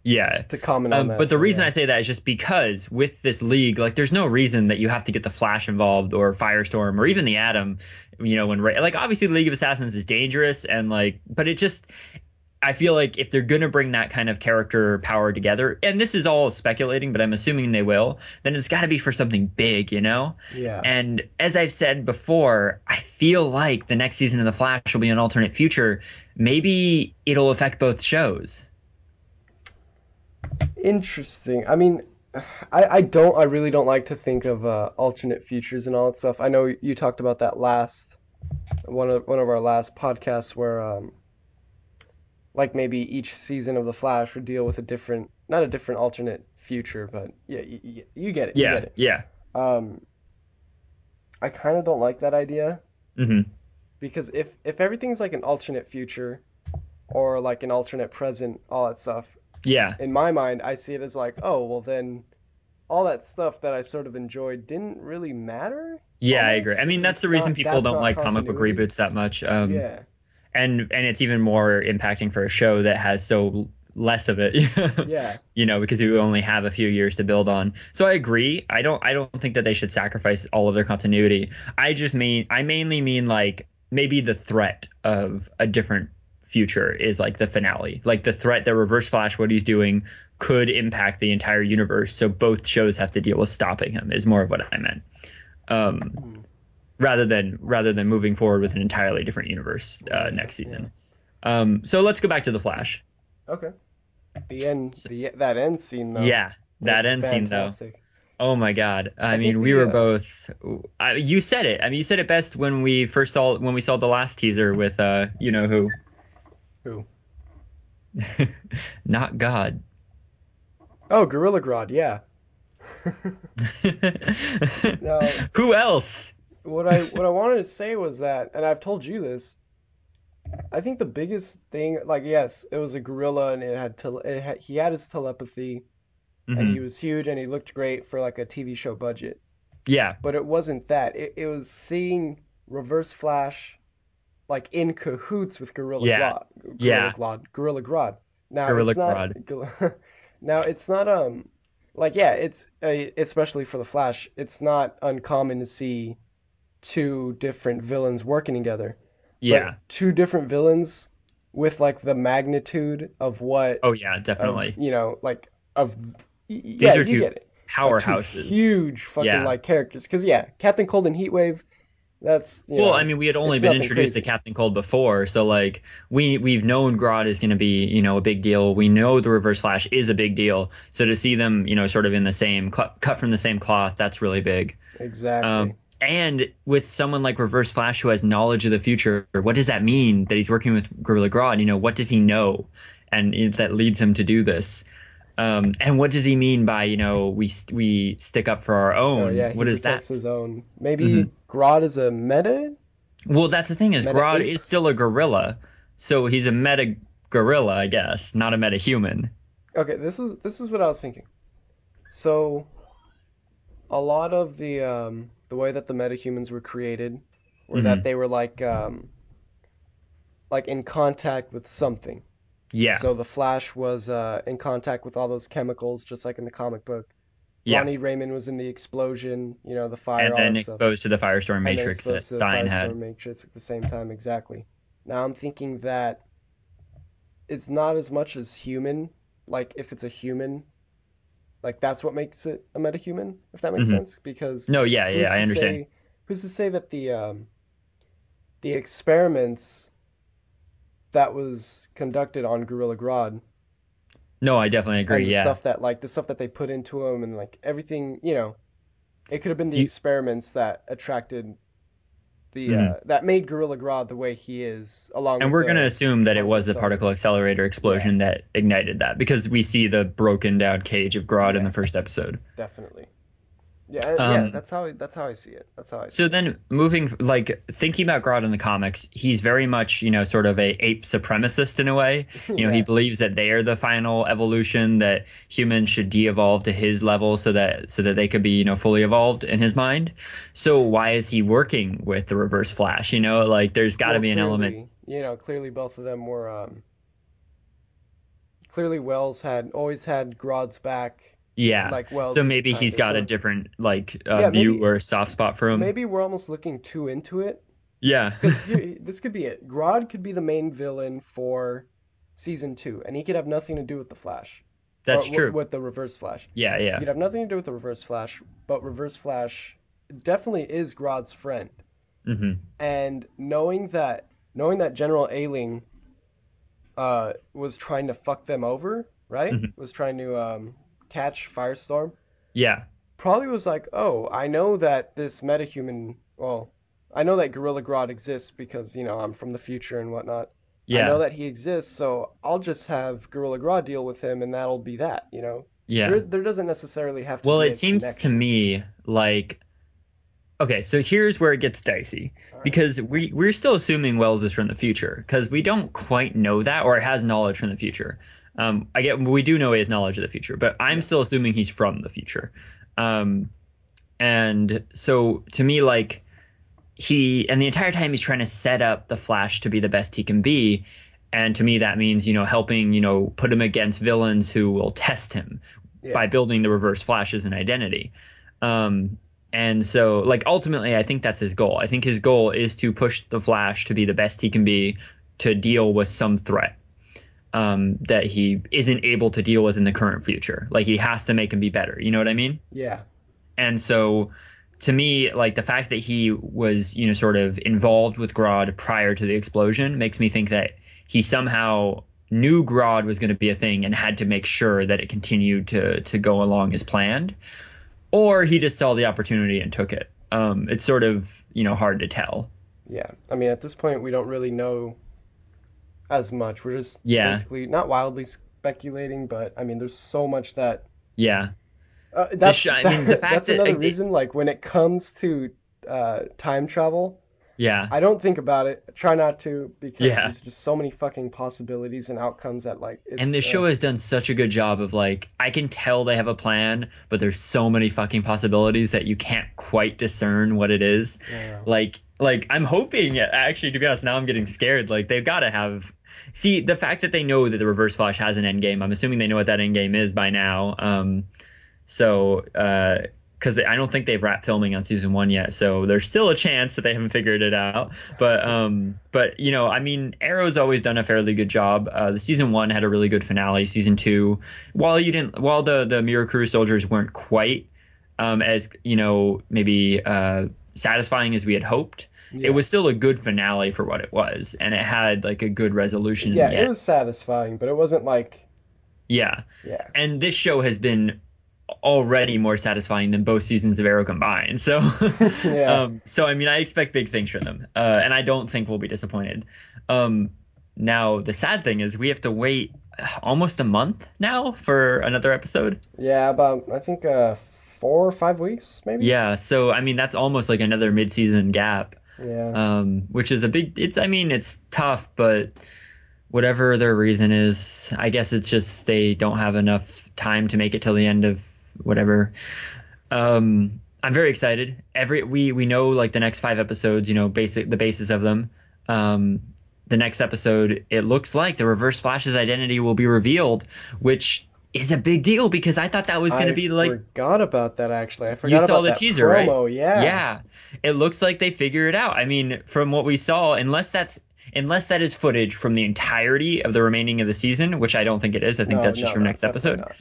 Yeah. to comment on that. But the so, reason yeah. I say that is just because with this league, like there's no reason that you have to get the Flash involved or Firestorm or even the Atom. When like obviously the League of Assassins is dangerous and like, but it just. I feel like if they're gonna bring that kind of character power together, and this is all speculating, but I'm assuming they will, then it's got to be for something big, you know? Yeah. And as I've said before, I feel like the next season of The Flash will be an alternate future. Maybe it'll affect both shows. Interesting. I mean, I really don't like to think of alternate futures and all that stuff. I know you talked about that last one of our last podcasts where like maybe each season of The Flash would deal with not a different alternate future, but yeah, you get it. You Yeah, get it. yeah. Um, I kind of don't like that idea Hmm. because if everything's like an alternate future or like an alternate present, all that stuff, Yeah. in my mind, I see it as like, oh, well then all that stuff that I sort of enjoyed didn't really matter Yeah, I agree. almost I mean, because that's the reason people that's don't not like comic book continuity. reboots that much. Yeah. And it's even more impacting for a show that has so less of it. Yeah. You know, because you only have a few years to build on. So I agree. I don't think that they should sacrifice all of their continuity. I mainly mean like maybe the threat of a different future is like the finale. Like the threat that Reverse Flash, what he's doing, could impact the entire universe. So both shows have to deal with stopping him is more of what I meant. Hmm. Rather than moving forward with an entirely different universe next Yeah. season. So let's go back to The Flash. Okay. That end scene though Yeah, that was end scene though. fantastic. Oh my God. I I think mean, we were the both. You said it. I mean, you said it best when we saw the last teaser with you know who, who? not God. Oh, Gorilla Grodd, yeah. Now, Who else? what I wanted to say was that, and I've told you this, I think the biggest thing, like yes, it was a gorilla and he had his telepathy and he Hmm. was huge and he looked great for like a TV show budget. Yeah, But it wasn't that. It was seeing Reverse Flash like in cahoots with yeah, yeah. Gorilla Grodd. Now Gorilla it's not Grodd. now it's not like yeah, it's especially for the Flash, it's not uncommon to see two different villains working together. But Yeah. two different villains with like the magnitude of what Oh yeah, of definitely. like of These yeah, are you two get it. Like two powerhouses. huge fucking Yeah. like characters. Because yeah, Captain Cold and Heatwave, that's Well, I mean, we had only it's been nothing introduced to crazy. Captain Cold before, so like we've known Grodd is going to be, you know, a big deal. We know the Reverse Flash is a big deal. So to see them, you know, sort of in the same cut from the same cloth, that's really big. Exactly. And with someone like Reverse Flash who has knowledge of the future, what does that mean that he's working with Gorilla Grodd? You know, what does he know, and that leads him to do this? And what does he mean by, you know, we stick up for our Oh own? yeah, he What is that? protects his own. Mhm. Maybe Grodd is a Well, that's the thing is meta Grodd ape. is still a gorilla, so he's a meta gorilla, I guess, not a meta human. Okay, this is what I was thinking. So a lot of the way that the metahumans were created were that Hmm. they were like in contact with something. Yeah, So the Flash was in contact with all those chemicals, just like in the comic book. yeah, Ronnie Raymond was in the explosion, the fire, and all then that stuff, exposed to the Firestorm and then Matrix that exposed to the Stein had. Firestorm Matrix at the same time, exactly. Now I'm thinking that it's not as much as human, like if it's a human, like that's what makes it a metahuman, if that makes Hmm. sense. Because No, yeah, yeah, who's I to understand. say, that the experiments that was conducted on Gorilla Grodd No, I definitely agree. and Yeah. the stuff that they put into him and like everything, it could have been the You, experiments that attracted mhm. that made Gorilla Grodd the way he is, along And with we're going to the assume that it particle was the particle accelerator. accelerator Yeah, explosion that ignited that because we see the broken down cage of Grodd in yeah, the first episode. definitely. Yeah, yeah, Um, that's how I see it. That's how I see so it. then moving, like thinking about Grodd in the comics, he's very much, you know, sort of a ape supremacist in a way. You know, he Yeah, believes that they are the final evolution, that humans should de-evolve to his level so that they could be, you know, fully evolved in his mind. So why is he working with the Reverse Flash? You know, like there's got to well, be an element. clearly both of them were clearly Wells had always had Grodd's back. Yeah. Like Wells So was maybe kind he's of got a so different like yeah, view or soft spot for him. maybe we're almost looking too into it Yeah. because this could be it. Grodd could be the main villain for season 2, and he could have nothing to do with the Flash. That's Or true. with the Reverse Flash. Yeah, He yeah. could have nothing to do with the Reverse Flash, but Reverse Flash definitely is Grodd's friend. Hmm. And knowing that General Ailing was trying to fuck them over, right? Hmm. Was trying to catch Firestorm. Yeah. Probably was like, oh, I know that this metahuman. Well, I know that Gorilla Grodd exists because I'm from the future and whatnot. I know Yeah. that he exists, so I'll just have Gorilla Grodd deal with him, and that'll be that. Yeah. There doesn't necessarily have to Well, be it a seems to connection. me like okay, so here's where it gets dicey All right. because we're still assuming Wells is from the future because we don't quite know that or has knowledge from the future. We do know he has knowledge of the future, but I'm Yeah. still assuming he's from the future. Um, and so to me, like the entire time he's trying to set up the Flash to be the best he can be, and to me that means helping put him against villains who will test him by Yeah. building the Reverse Flash as an identity. Um, and so, like, ultimately, I think that's his goal. I think his goal is to push the Flash to be the best he can be to deal with some threat that he isn't able to deal with in the current future. Like, he has to make him be better. You know what I mean? Yeah. And so, to me, like, the fact that he was, sort of involved with Grodd prior to the explosion makes me think that he somehow knew Grodd was going to be a thing and had to make sure that it continued to go along as planned, or he just saw the opportunity and took it. It's sort of hard to tell. Yeah. I mean, at this point, we don't really know as much. We're just Yeah, basically not wildly speculating, but I mean, there's so much that yeah. that's I mean, the fact that's that another reason. Like when it comes to time travel, yeah, I don't think about it. I try not to because yeah. there's just so many fucking possibilities and outcomes that like And it's the show has done such a good job of like, I can tell they have a plan, but there's so many fucking possibilities that you can't quite discern what it is. yeah. Like I'm hoping, actually, to be honest, now I'm getting scared. Like they've got to have, see, the fact that they know that the Reverse Flash has an end game. I'm assuming they know what that end game is by now. Because I don't think they've wrapped filming on season 1 yet, so there's still a chance that they haven't figured it out. But I mean, Arrow's always done a fairly good job. The season 1 had a really good finale. Season 2, while the Mirror Crew soldiers weren't quite as maybe satisfying as we had hoped, it Yeah. was still a good finale for what it was, and it had like a good resolution in Yeah, the it end. was satisfying, but it wasn't like Yeah. yeah. And this show has been already more satisfying than both seasons of Arrow combined. So, Yeah. so I mean, I expect big things from them, and I don't think we'll be disappointed. Um, Now, the sad thing is we have to wait almost a month now for another episode. Yeah, about I think 4 or 5 weeks maybe. Yeah, so I mean, that's almost like another mid-season gap, Yeah. which is a big. I mean, it's tough, but whatever their reason is, I guess it's just they don't have enough time to make it till the end of whatever. I'm very excited. We know like the next 5 episodes, the basis of them. The next episode, it looks like the Reverse Flash's identity will be revealed, which is a big deal because I thought that was going to I be like forgot about that actually. I you forgot saw about the that teaser, right? promo. Yeah. Yeah. It looks like they figure it out. I mean, from what we saw, unless that is footage from the entirety of the remaining of the season, which I don't think it is. I think No, that's just no, from no, next definitely episode. not.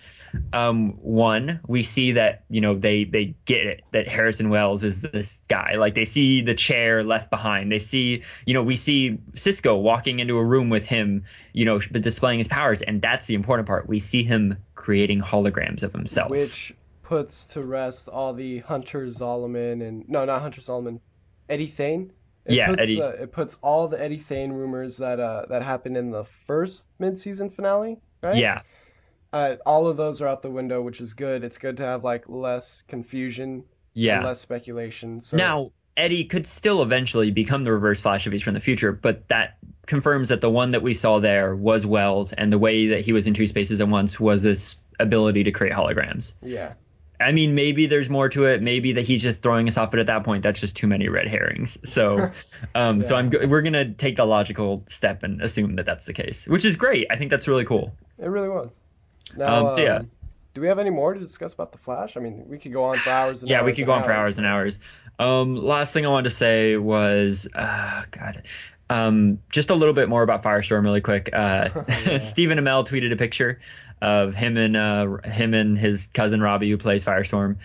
One, we see that they get it that Harrison Wells is this guy. Like they see the chair left behind. They see we see Cisco walking into a room with him, displaying his powers, and that's the important part. We see him creating holograms of himself. Which puts to rest all the Hunter Zolomon and no, not Hunter Zolomon, Eddie Thane. Eddie. It puts all the Eddie Thane rumors that happened in the first mid-season finale, right? Yeah. All of those are out the window, which is good. It's good to have like less confusion and Yeah. less speculation. So Now, Eddie could still eventually become the Reverse Flash if he's from the future, but that confirms that the one that we saw there was Wells, and the way that he was in two spaces at once was this ability to create holograms. yeah, I mean, maybe there's more to it. Maybe that he's just throwing us off, but at that point, that's just too many red herrings. So, we're gonna take the logical step and assume that that's the case, which is great. I think that's really cool. it really was. Now, So yeah. do we have any more to discuss about the Flash? I mean, we could go on for hours and Yeah, hours. we could go on for hours and hours. Last thing I wanted to say was, God, Just a little bit more about Firestorm really quick. Yeah. Stephen Amell tweeted a picture of him and his cousin Robbie, who plays Firestorm,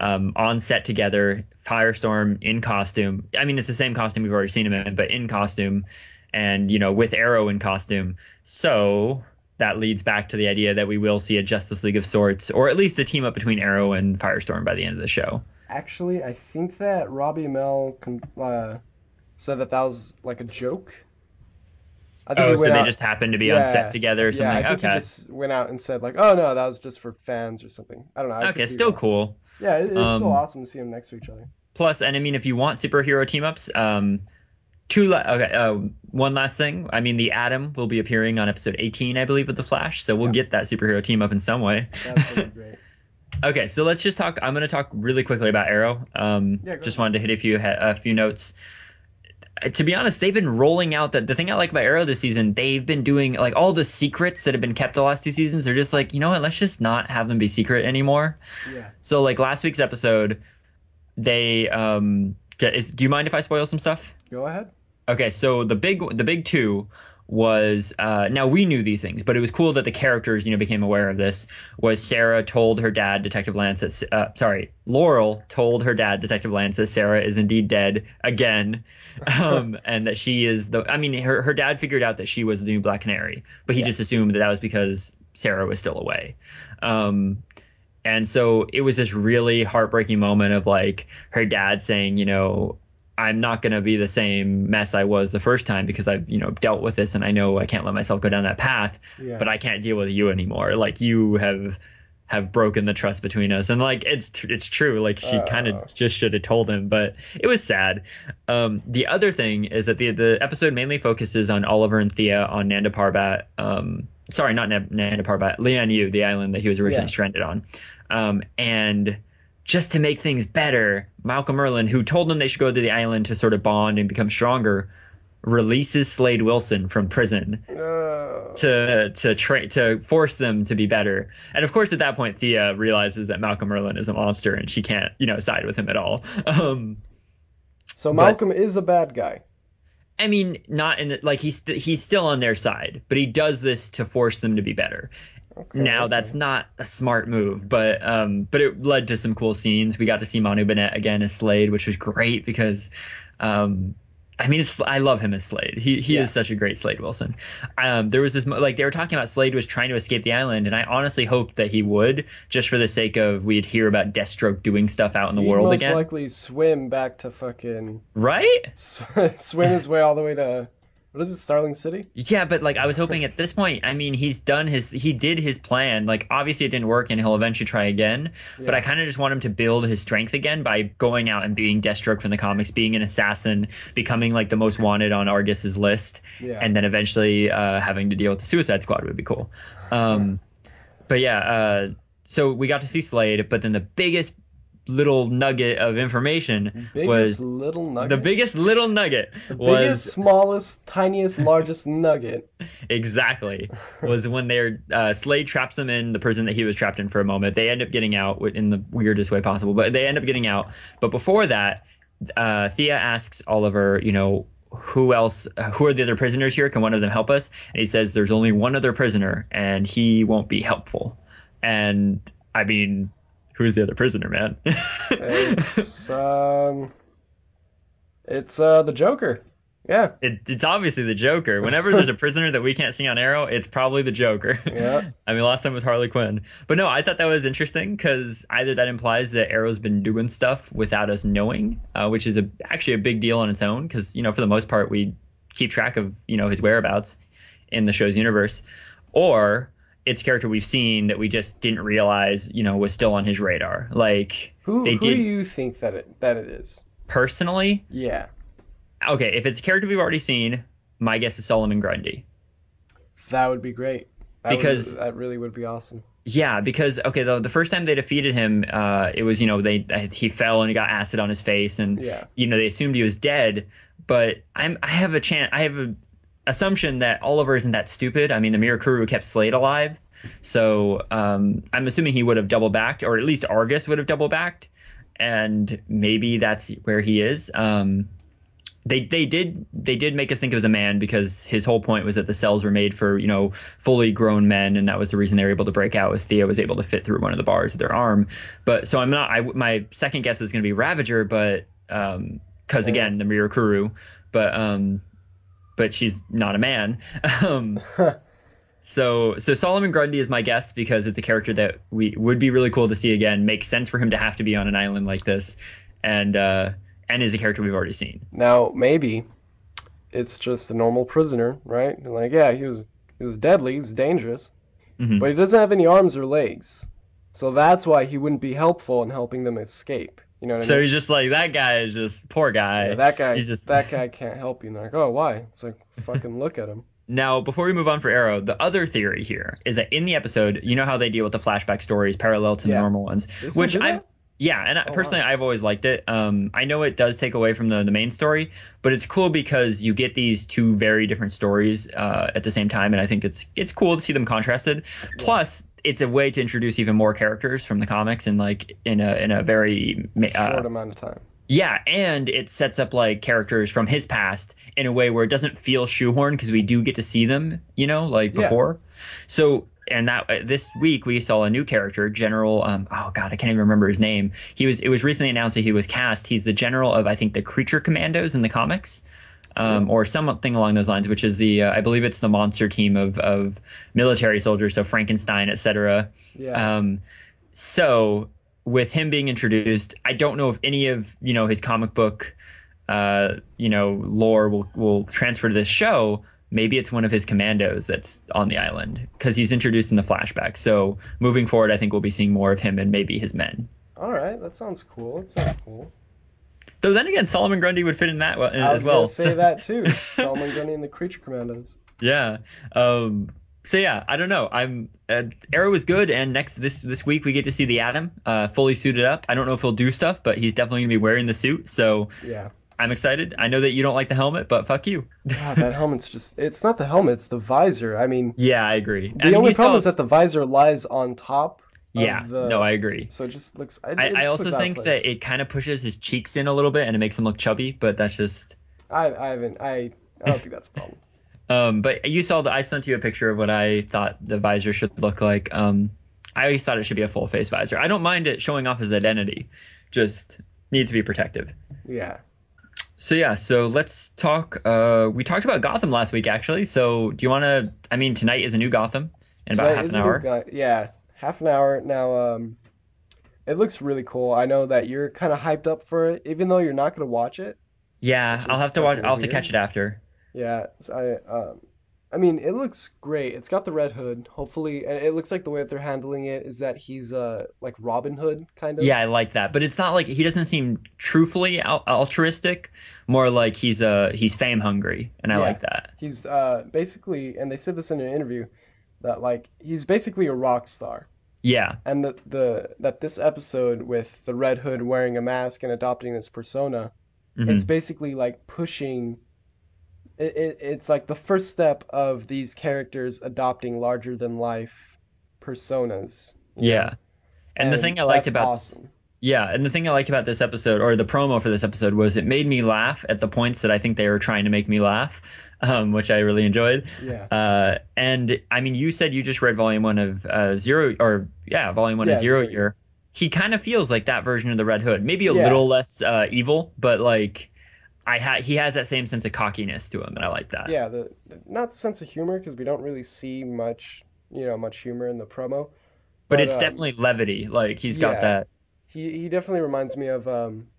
on set together. Firestorm in costume. I mean, it's the same costume we've already seen him in, but in costume, and with Arrow in costume. So that leads back to the idea that we will see a Justice League of sorts, or at least a team up between Arrow and Firestorm by the end of the show. Actually, I think that Robbie Amell said that was like a joke. I think Oh, he so went they out. just happened to be on set together or Yeah, something? I think he Okay. just went out and said like, "Oh no, that was just for fans or something." I don't know. I Okay, could be still wrong. cool. Yeah, it's still Um, awesome to see them next to each other. Plus, and I mean, if you want superhero team ups, one last thing. I mean, the Atom will be appearing on episode 18, I believe, with the Flash, so we'll Yeah. get that superhero team up in some way. That's gonna be great. Okay, so let's just talk. I'm going to talk really quickly about Arrow. Yeah, go Just ahead. wanted to hit a few notes. To be honest, they've been rolling out the thing I like about Arrow this season. They've been doing like all the secrets that have been kept the last 2 seasons. They're just like, you know what? Let's just not have them be secret anymore. Yeah. So like last week's episode, they do you mind if I spoil some stuff? Go ahead. Okay, so the big two was now we knew these things, but it was cool that the characters became aware of this. Was Sarah told her dad, Detective Lance, that Laurel told her dad, Detective Lance, that Sarah is indeed dead again, and that she is her dad figured out that she was the new Black Canary, but he Yeah. just assumed that was because Sarah was still away. And so it was this really heartbreaking moment of like her dad saying, I'm not going to be the same mess I was the first time because I've, dealt with this and I know I can't let myself go down that path, Yeah. but I can't deal with you anymore. Like you have broken the trust between us. And like, it's true. Like she kind of just should have told him, but it was sad. The other thing is that the episode mainly focuses on Oliver and Thea on Nanda Parbat. Sorry, not Nanda Parbat, Lian Yu, the island that he was originally stranded on. And just to make things better, Malcolm Merlyn, who told them they should go to the island to sort of bond and become stronger, releases Slade Wilson from prison to force them to be better. And of course, at that point, Thea realizes that Malcolm Merlyn is a monster and she can't, side with him at all. So Malcolm is a bad guy. I mean, not in the, like he's still on their side, but he does this to force them to be better. Now that's not a smart move, but it led to some cool scenes. We got to see Manu Bennett again as Slade, which was great because I love him as Slade. He is such a great Slade Wilson. There was this like they were talking about Slade was trying to escape the island, and I honestly hoped that he would, just for the sake of we'd hear about Deathstroke doing stuff out in the world He'd again. most likely swim back to fucking Right? swim his way all the way to what is it, Starling City? Yeah, but like I was hoping at this point, I mean, he did his plan. Like obviously it didn't work and he'll eventually try again. Yeah. But I kind of just want him to build his strength again by going out and being Deathstroke from the comics, being an assassin, becoming like the most wanted on Argus's list, and then eventually having to deal with the Suicide Squad would be cool. But yeah, so we got to see Slade, but then the biggest little nugget of information was the biggest little nugget biggest, smallest, tiniest, largest nugget. Exactly. Was when Slade traps them in the prison that he was trapped in for a moment. They end up getting out in the weirdest way possible, but they end up getting out. But before that, Thea asks Oliver, who are the other prisoners here? Can one of them help us? And he says there's only one other prisoner and he won't be helpful. And I mean, who's the other prisoner, man? It's the Joker. Yeah. It's obviously the Joker. Whenever there's a prisoner that we can't see on Arrow, it's probably the Joker. Yeah. I mean, last time was Harley Quinn. But no, I thought that was interesting because either that implies that Arrow's been doing stuff without us knowing, which is actually a big deal on its own because, for the most part, we keep track of, his whereabouts in the show's universe. Or it's a character we've seen that we just didn't realize, was still on his radar. Like who do you think that it is? Personally? Yeah. Okay, if it's a character we've already seen, my guess is Solomon Grundy. That would be great. That really would be awesome. Yeah, because the first time they defeated him, it was he fell and he got acid on his face, and they assumed he was dead. But I have an assumption that Oliver isn't that stupid. I mean, the Mirror Crew kept Slade alive, so I'm assuming he would have double backed, or at least Argus would have double backed, and maybe that's where he is. They did make us think it was a man because his whole point was that the cells were made for, fully grown men, and that was the reason they were able to break out. Was Thea was able to fit through one of the bars of their arm. But so I'm not. My second guess is going to be Ravager, but because again the Mirakuru, but she's not a man. So Solomon Grundy is my guess because it's a character that would be really cool to see again. Makes sense for him to have to be on an island like this, and is a character we've already seen. Now maybe it's just a normal prisoner, right? Like, yeah, he was deadly, he's dangerous, but he doesn't have any arms or legs, so that's why he wouldn't be helpful in helping them escape. You know what I mean? So he's just like, that guy is just poor guy. Yeah, that guy can't help you. And they're like, oh, why? It's like, fucking look at him. Now, before we move on for Arrow, the other theory here is that in the episode, you know how they deal with the flashback stories parallel to the normal ones, which personally, I've always liked it. I know it does take away from the main story, but it's cool because you get these two very different stories at the same time, and I think it's cool to see them contrasted. Yeah. Plus, it's a way to introduce even more characters from the comics in a very short amount of time. Yeah, and it sets up like characters from his past in a way where it doesn't feel shoehorned because we do get to see them, before. So, and this week we saw a new character, General. Oh God, I can't even remember his name. It was recently announced that he was cast. He's the general of, I think, the Creature Commandos in the comics, or something along those lines. Which is I believe it's the monster team of military soldiers, so Frankenstein, etc. Yeah. So with him being introduced, I don't know if any of his comic book lore will transfer to this show. Maybe it's one of his commandos that's on the island because he's introduced in the flashback. So moving forward, I think we'll be seeing more of him and maybe his men. All right, that sounds cool. Though then again, Solomon Grundy would fit in that as well. I was going to say that too. Solomon Grundy and the Creature Commandos. Yeah. So yeah, I don't know. Arrow is good, and this week we get to see the Atom fully suited up. I don't know if he'll do stuff, but he's definitely gonna be wearing the suit. So yeah, I'm excited. I know that you don't like the helmet, but fuck you. God, that helmet's it's not the helmet, it's the visor. I mean, yeah, I agree. The only problem is that the visor lies on top. No, I agree. So it just looks. I also think that it kind of pushes his cheeks in a little bit, and it makes him look chubby. But that's just. I don't think that's a problem. But I sent you a picture of what I thought the visor should look like. I always thought it should be a full face visor. I don't mind it showing off his identity, just needs to be protective. Yeah. So let's talk. We talked about Gotham last week, actually. So do you want to? I mean, tonight is a new Gotham in about half an hour. Yeah, half an hour now. It looks really cool. I know that you're kind of hyped up for it, even though you're not going to watch it. Yeah, I'll have to watch. I'll have to catch it after. Yeah, I mean, it looks great. It's got the Red Hood. Hopefully, and it looks like the way that they're handling it is that he's like Robin Hood kind of. Yeah, I like that, but it's not like he doesn't seem truthfully altruistic. More like he's fame hungry, and I like that. He's basically, and they said this in an interview, that like he's basically a rock star. Yeah. And that this episode with the Red Hood wearing a mask and adopting this persona, it's basically like pushing. It's like the first step of these characters adopting larger than life personas. Yeah. And the thing I liked about awesome. Yeah, and the thing I liked about this episode, or the promo for this episode, was it made me laugh at the points that I think they were trying to make me laugh, which I really enjoyed. Yeah. And I mean, you said you just read volume 1 of Zero, or volume 1 of Zero Year. He kind of feels like that version of the Red Hood, maybe a little less evil, but like. He has that same sense of cockiness to him, and I like that. Yeah, not sense of humor, because we don't really see much humor in the promo. But it's definitely levity. Like he's got that. He definitely reminds me of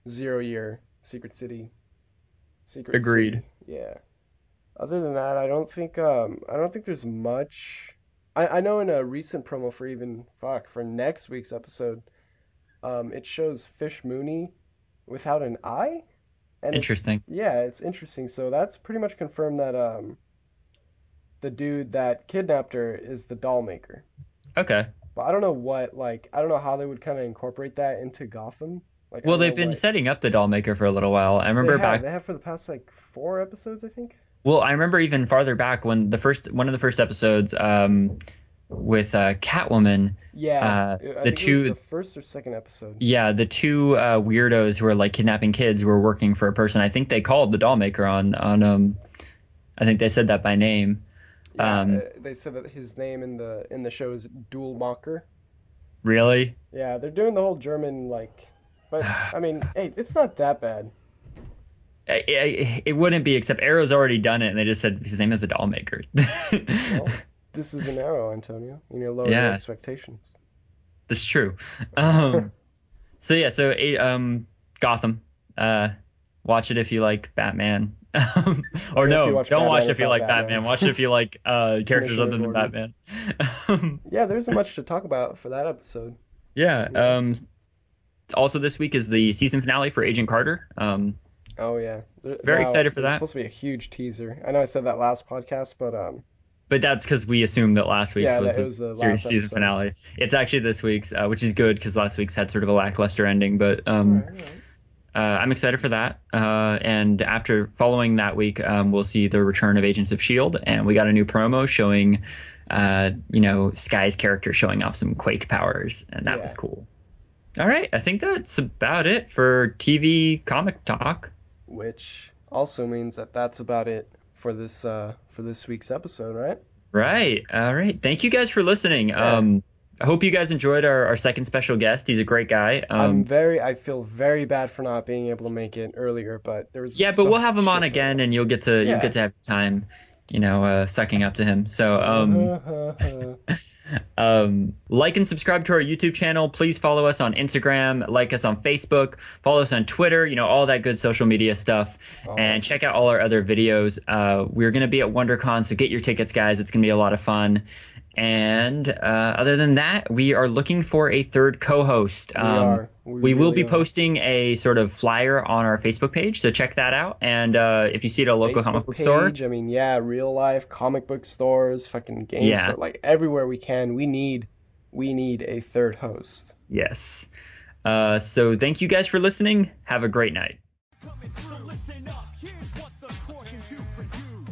0 Year, Secret City. Agreed. City. Yeah. Other than that, I don't think there's much. I know in a recent promo for next week's episode, it shows Fish Mooney without an eye. And interesting. It's interesting. So that's pretty much confirmed that the dude that kidnapped her is the doll maker. Okay. But I don't know how they would kind of incorporate that into Gotham. Well, they've been setting up the doll maker for a little while. I remember they have for the past 4 episodes, I think. Well, I remember even farther back when one of the first episodes, Catwoman. Yeah, I The think it was two the first or second episode. Yeah, the two weirdos who are like kidnapping kids were working for a person. I think they called the doll maker on. I think they said that by name. Yeah, Um, they said that his name in the show is Duelmacher. really? Yeah, they're doing the whole German like, but I mean, hey, it's not that bad. It wouldn't be, except Arrow's already done it, and they just said his name is the doll maker. Well, this is an Arrow, Antonio. You need to lower your Yeah, expectations. that's true. Um, so yeah, Gotham. Watch it if you like Batman. Or Or if you no, watch don't watch Batman it if you without like Batman. Batman. Watch it if you like characters Commissioner other than Gordon. Batman. Yeah, there isn't much to talk about for that episode. Yeah. Yeah. Also this week is the season finale for Agent Carter. Oh yeah. Very Now excited for there's that. supposed to be a huge teaser. I know I said that last podcast, but But that's because we assumed that last week's yeah, was it the was the series last season episode. finale. It's actually this week's, which is good because last week's had sort of a lackluster ending. But All right. I'm excited for that. And after following that week, we'll see the return of Agents of S.H.I.E.L.D. And we got a new promo showing, Sky's character showing off some Quake powers. And that was Yeah. cool. All right. I think that's about it for TV comic talk. Which also means that that's about it for this week's episode, right? Right. All right. Thank you guys for listening. Yeah. I hope you guys enjoyed our second special guest. He's a great guy. I feel very bad for not being able to make it earlier, but there was Yeah, but so we'll have him on shit again, going and you'll get to Yeah. have time, sucking up to him. So, on. like and subscribe to our YouTube channel. Please follow us on Instagram, like us on Facebook, follow us on Twitter, all that good social media stuff, All and that check good out all our other videos. We're going to be at WonderCon, so get your tickets, guys. It's going to be a lot of fun. And other than that, we are looking for a third co-host. We are. We will really be are. posting a sort of flyer on our Facebook page, so check that out. And if you see it at a local comic Facebook book store, page. I mean, yeah, real life comic book stores, fucking game Yeah. store, like everywhere we can. We need a third host. yes. So thank you guys for listening. Have a great night. So listen up, here's what the core can do for you.